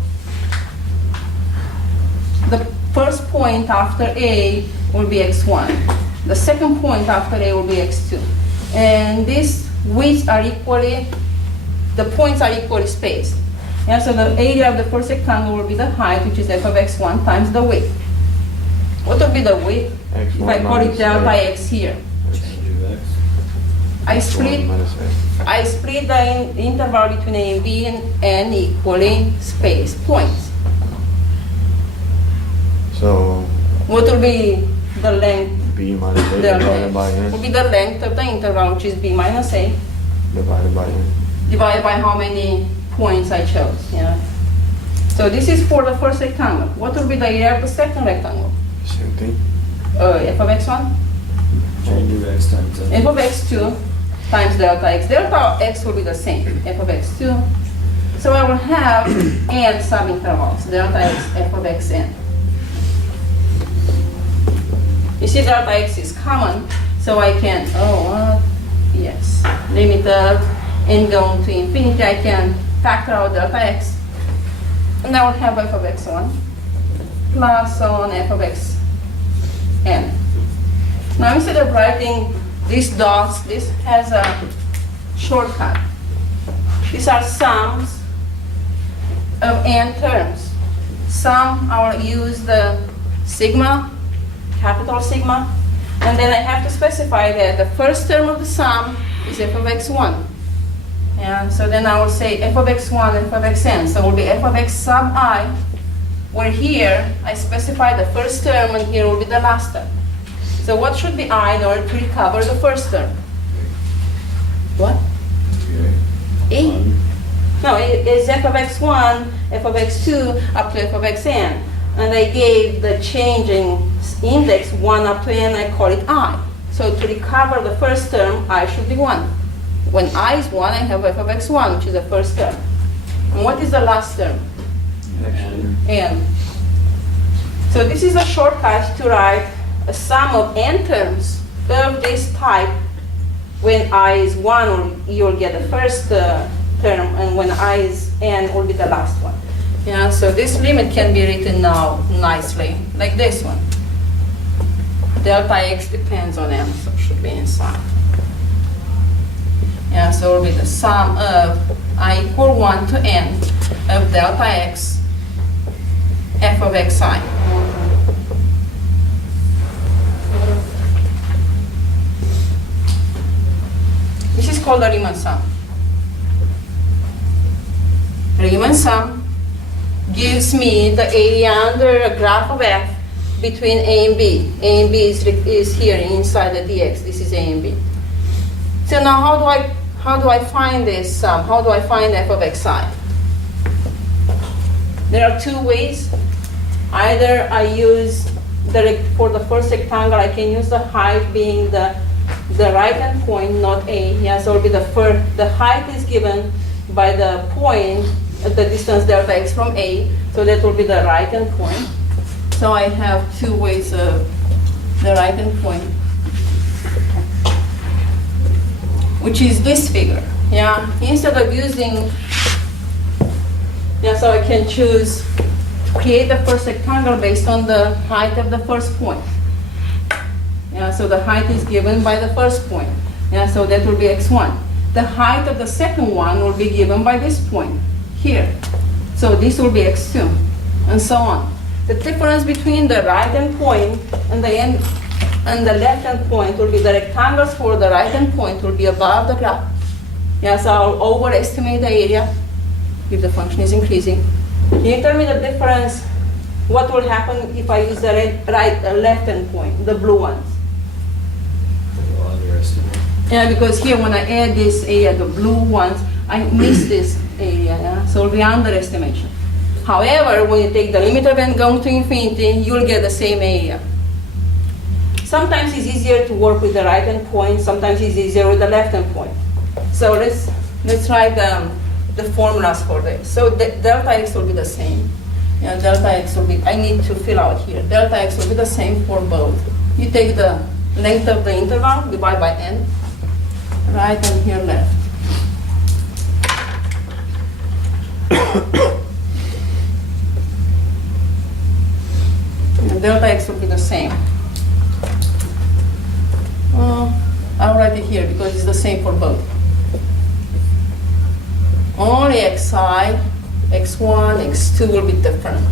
the first point after A will be x1. The second point after A will be x2. And these widths are equally, the points are equally spaced. And so the area of the first rectangle will be the height, which is f of x1 times the width. What will be the width? If I call it delta x here. I split the interval between A and B and n equally spaced points. So What will be the length? b minus a divided by Will n be the length of the interval, which is b minus a, divided by n. divided by how many points I chose. Yeah. So this is for the first rectangle. What will be the area of the second rectangle? Same thing. F of x1? X times F of x2 times delta x. Delta x will be the same, f of x2. So I will have n subintervals, delta x, f of xn. You see delta x is common, so I can, yes, limit of n going to infinity, I can factor out delta x. And I will have f of x1 plus on f of xn. Now instead of writing these dots, this has a shortcut. These are sums of n terms. Sum, I will use the sigma, capital sigma, and then I have to specify that the first term of the sum is f of x1. And so then I will say f of x1, f of xn. So it will be f of x sub I where here I specify the first term and here will be the last term. So what should be I in order to recover the first term? What? A. No, it is f of x1, f of x2, up to f of xn. And I gave the changing index 1 up to n, I call it I. So to recover the first term, I should be 1. When I is 1, I have f of x1, which is the first term. And what is the last term? N. So this is a shortcut to write a sum of n terms of this type. When I is 1, you'll get the first term, and when I is n, will be the last one. Yeah, so this limit can be written now nicely, like this one. Delta x depends on n, so it should be inside. Yeah, so it will be the sum of I equal 1 to n of delta x f of xi. This is called the Riemann sum. Riemann sum gives me the area under a graph of f between a and b. A and b is here inside the dx. This is a and b. So now how do I find this sum? How do I find f of xi? There are two ways. Either I use for the first rectangle, I can use the height being the right hand point, not a. Yeah, so it'll be the height is given by the point at the distance delta x from a, so that will be the right hand point. So I have two ways of the right hand point, which is this figure. Yeah, instead of using, yeah, so I can choose to create the first rectangle based on the height of the first point. Yeah, so the height is given by the first point. Yeah, so that will be x1. The height of the second one will be given by this point here. So this will be x2, and so on. The difference between the right hand point and the left hand point will be the rectangles for the right hand point will be above the graph. Yeah, so I'll overestimate the area if the function is increasing. Can you tell me the difference? What will happen if I use the left hand point, the blue ones? Yeah, because here when I add this area, the blue ones, I miss this area, yeah? So it'll be underestimation. However, when you take the limit of n going to infinity, you'll get the same area. Sometimes it's easier to work with the right hand point, sometimes it's easier with the left hand point. So let's write the formulas for this. So delta x will be the same. Yeah, delta x will be, I need to fill out here. Delta x will be the same for both. You take the length of the interval, divide by n, right and here left. And delta x will be the same. I'll write it here because it's the same for both. Only xi, x1, x2 will be different.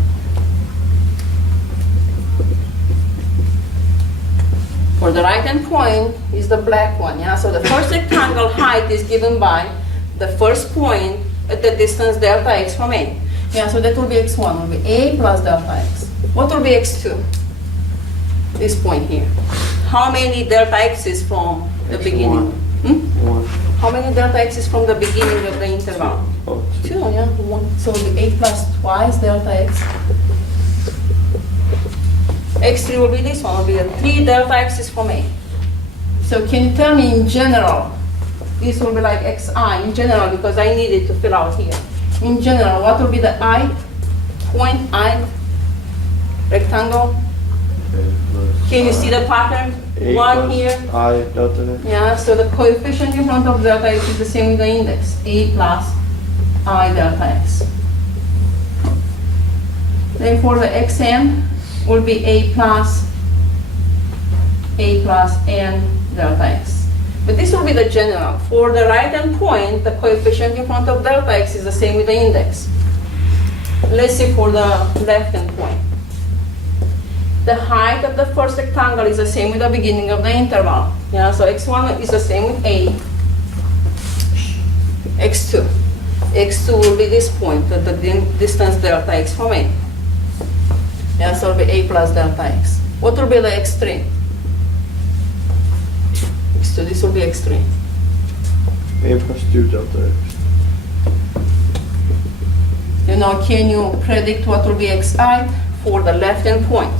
For the right hand point is the black one, yeah? So the first rectangle height is given by the first point at the distance delta x from a. Yeah, so that will be x1, will be a plus delta x. What will be x2? This point here. How many delta x's from the beginning? One. How many delta x's from the beginning of the interval? Oh, 2, yeah, 1. So it'll be a plus twice delta x. X3 will be this one, will be the 3 delta x's from a. So can you tell me in general, this will be like xi in general because I need it to fill out here. In general, what will be the I point, I rectangle? Can you see the pattern? A 1 plus here. I delta x. Yeah, so the coefficient in front of delta x is the same with the index, a plus I delta x. Then for the xn will be a plus n delta x. But this will be the general. For the right hand point, the coefficient in front of delta x is the same with the index. Let's see for the left hand point. The height of the first rectangle is the same with the beginning of the interval. Yeah, so x1 is the same with a. x2. x2 will be this point at the distance delta x from a. Yeah, so it'll be a plus delta x. What will be the extreme? So this will be extreme. A plus 2 delta x. You know, can you predict what will be xi for the left-hand point?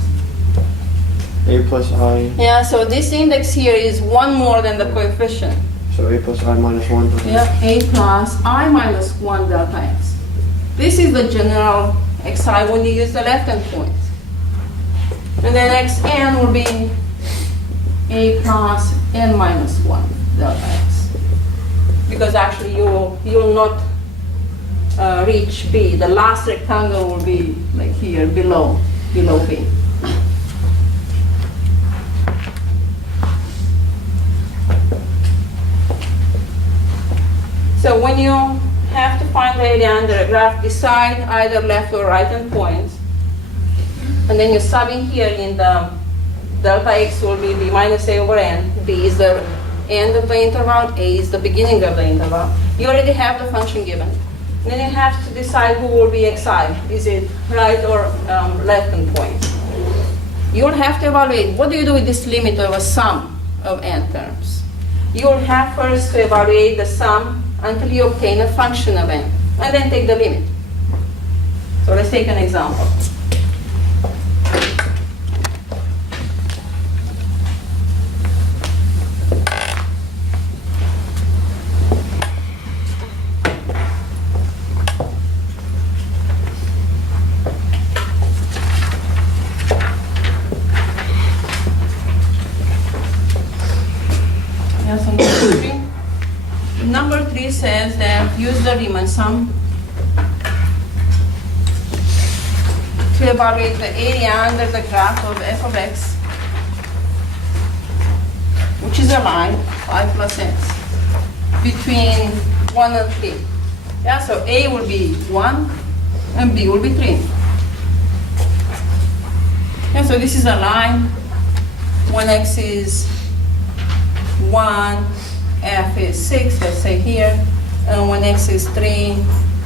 A plus I. Yeah, so this index here is one more than the coefficient. So A plus I minus 1 delta x. Yeah, a plus I minus 1 delta x. This is the general xi when you use the left-hand point. And then xn will be a plus n minus 1 delta x. Because actually you will not reach B. The last rectangle will be like here, below B. So when you have to find the area under a graph, decide either left or right hand points. And then you sub in here in the delta x will be b minus a over n. B is the end of the interval, a is the beginning of the interval. You already have the function given. And then you have to decide who will be xi. Is it right or left hand point? You'll have to evaluate, what do you do with this limit of a sum of n terms? You'll have first to evaluate the sum until you obtain a function of n, and then take the limit. So let's take an example. Yeah, so number 3. Number 3 says that use the Riemann sum to evaluate the area under the graph of f of x, which is a line, 5 plus x, between 1 and 3. Yeah, so a will be 1 and b will be 3. Yeah, so this is a line, 1x is 1, f is 6, let's say here, and when x is 3,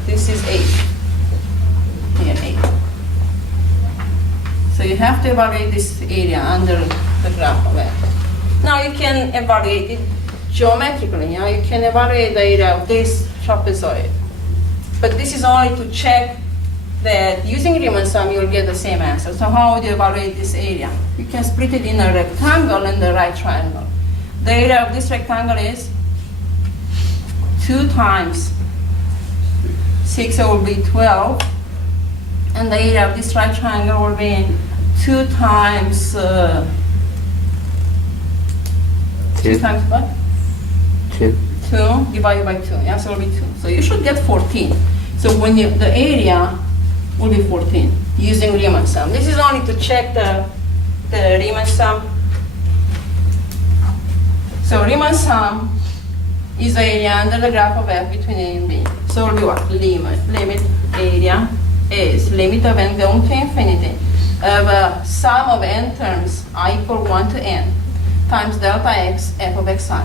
this is 8. Here, 8. So you have to evaluate this area under the graph of f. Now you can evaluate it geometrically. You know, you can evaluate the area of this trapezoid. But this is only to check that using Riemann sum you'll get the same answer. So how would you evaluate this area? You can split it in a rectangle and the right triangle. The area of this rectangle is 2 times 6, it will be 12. And the area of this right triangle will be 2 times 2 times what? 2. 2 divided by 2. Yeah, so it will be 2. So you should get 14. So when the area will be 14 using Riemann sum. This is only to check the Riemann sum. So Riemann sum is the area under the graph of f between a and b. So it will be what? Limit area is limit of n going to infinity of a sum of n terms I equal 1 to n times delta x f of xi.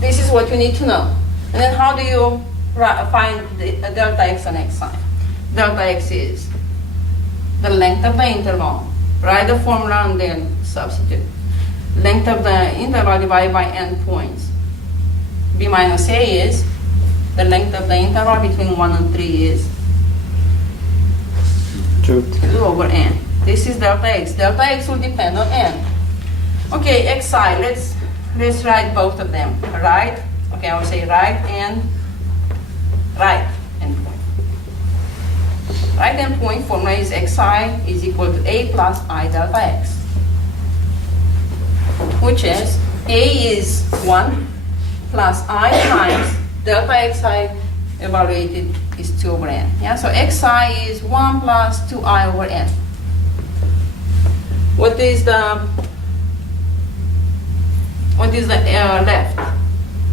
This is what you need to know. And then how do you find the delta x and xi? Delta x is the length of the interval. Write the formula and then substitute. Length of the interval divided by n points. B minus a is the length of the interval between 1 and 3 is 2. 2 over n. This is delta x. Delta x will depend on n. Okay, xi, let's write both of them. Right, okay, I will say right and right endpoint. Right endpoint formula is xi is equal to a plus I delta x, which is a is 1 plus I times delta xi evaluated is 2 over n. Yeah, so xi is 1 plus 2i over n. What is the left?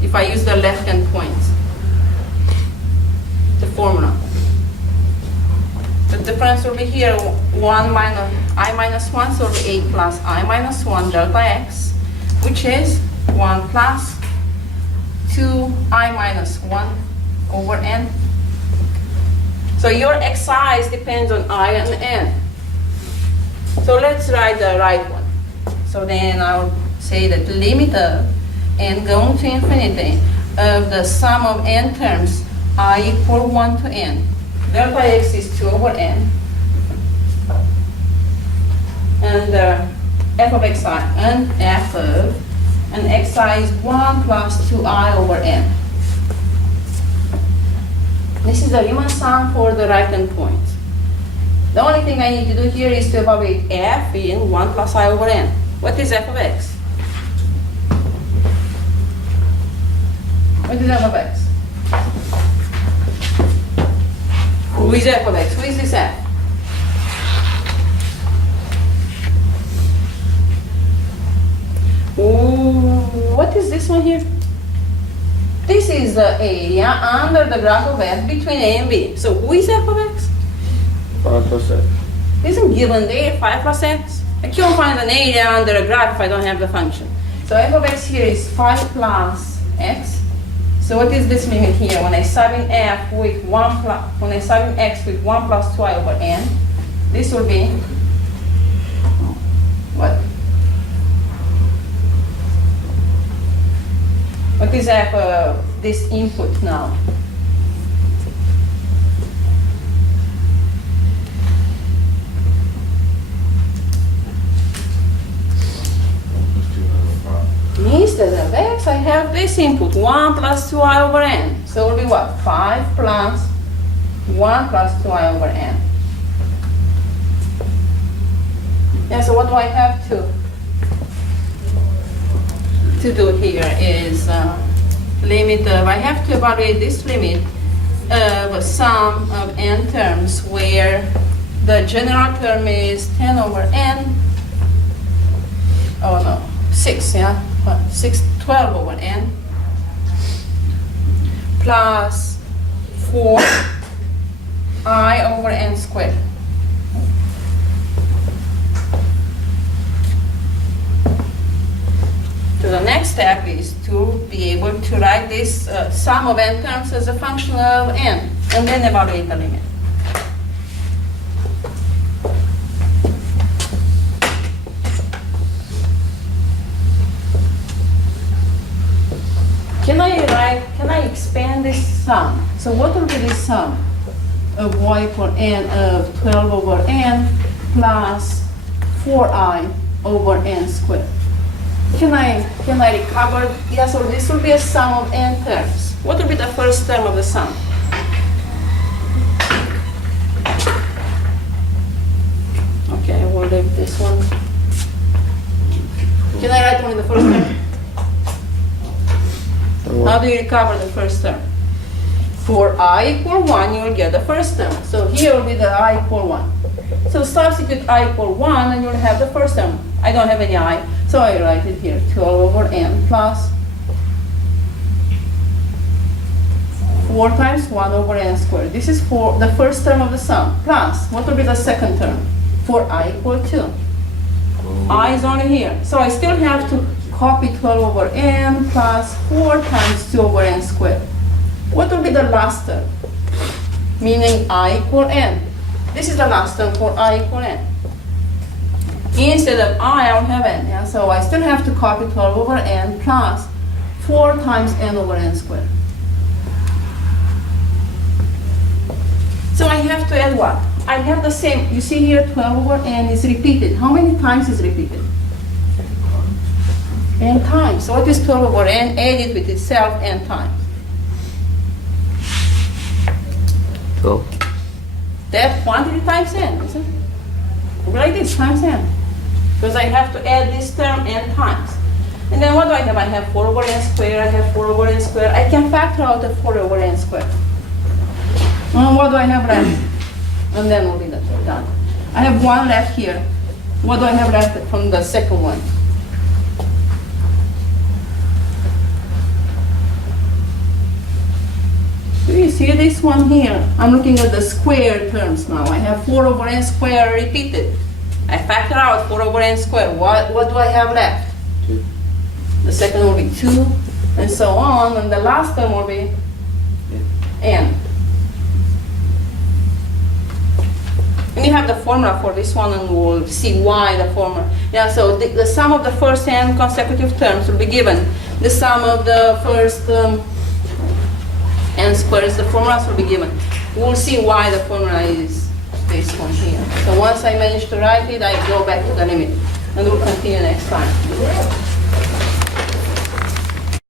If I use the left hand point, the formula. The difference will be here 1 minus I minus 1, so it will be a plus I minus 1 delta x, which is 1 plus 2i minus 1 over n. So your xi's depends on I and n. So let's write the right one. So then I'll say that limit of n going to infinity of the sum of n terms I equal 1 to n. Delta x is 2 over n. And f of xi and f of and xi is 1 plus 2i over n. This is the Riemann sum for the right-hand point. The only thing I need to do here is to evaluate f in 1 plus I over n. What is f of x? What is f of x? Who is f of x? Who is this f? Ooh, what is this one here? This is the area under the graph of f between a and b. So who is f of x? 5 plus x. Isn't given there 5 plus x? I can't find an area under a graph if I don't have the function. So f of x here is 5 plus x. So what is this limit here? When I sub in f with 1 plus, when I sub in x with 1 plus 2i over n, this will be what? What is f of this input now? Instead of x, I have this input, 1 plus 2i over n. So it will be what? 5 plus 1 plus 2i over n. Yeah, so what do I have to do here is limit of, I have to evaluate this limit of a sum of n terms where the general term is 10 over n. Oh no, 6, yeah? 12 over n plus 4i over n squared. So the next step is to be able to write this sum of n terms as a function of n, and then evaluate the limit. Can I expand this sum? So what will be this sum of y equal n of 12 over n plus 4i over n squared? Can I recover? Yeah, so this will be a sum of n terms. What will be the first term of the sum? Okay, we'll leave this one. Can I write only the first term? How do you recover the first term? For I equal 1, you will get the first term. So here will be the I equal 1. So substitute I equal 1 and you'll have the first term. I don't have any I, so I write it here, 12 over n plus 4 times 1 over n squared. This is for the first term of the sum, plus, what will be the second term? For I equal 2. I is only here. So I still have to copy 12 over n plus 4 times 2 over n squared. What will be the last term? Meaning I equal n. This is the last term for I equal n. Instead of I'll have n. Yeah? So I still have to copy 12 over n plus 4 times n over n squared. So I have to add what? I have the same. You see here 12 over n is repeated. How many times is repeated? N times. So what is 12 over n? Add it with itself n times. 12. That quantity times n, isn't it? Like this, times n. Because I have to add this term n times. And then what do I have? I have 4 over n squared, I have 4 over n squared. I can factor out the 4 over n squared. And what do I have left? And then we'll be done. I have 1 left here. What do I have left from the second one? Do you see this one here? I'm looking at the square terms now. I have 4 over n squared repeated. I factor out 4 over n squared. What do I have left? 2. The second will be 2, and so on. And the last term will be n. And you have the formula for this one and we'll see why the formula. Yeah, so the sum of the first n consecutive terms will be given. The sum of the first n squares, the formulas will be given. We'll see why the formula is this one here. So once I manage to write it, I go back to the limit. And we'll continue next time.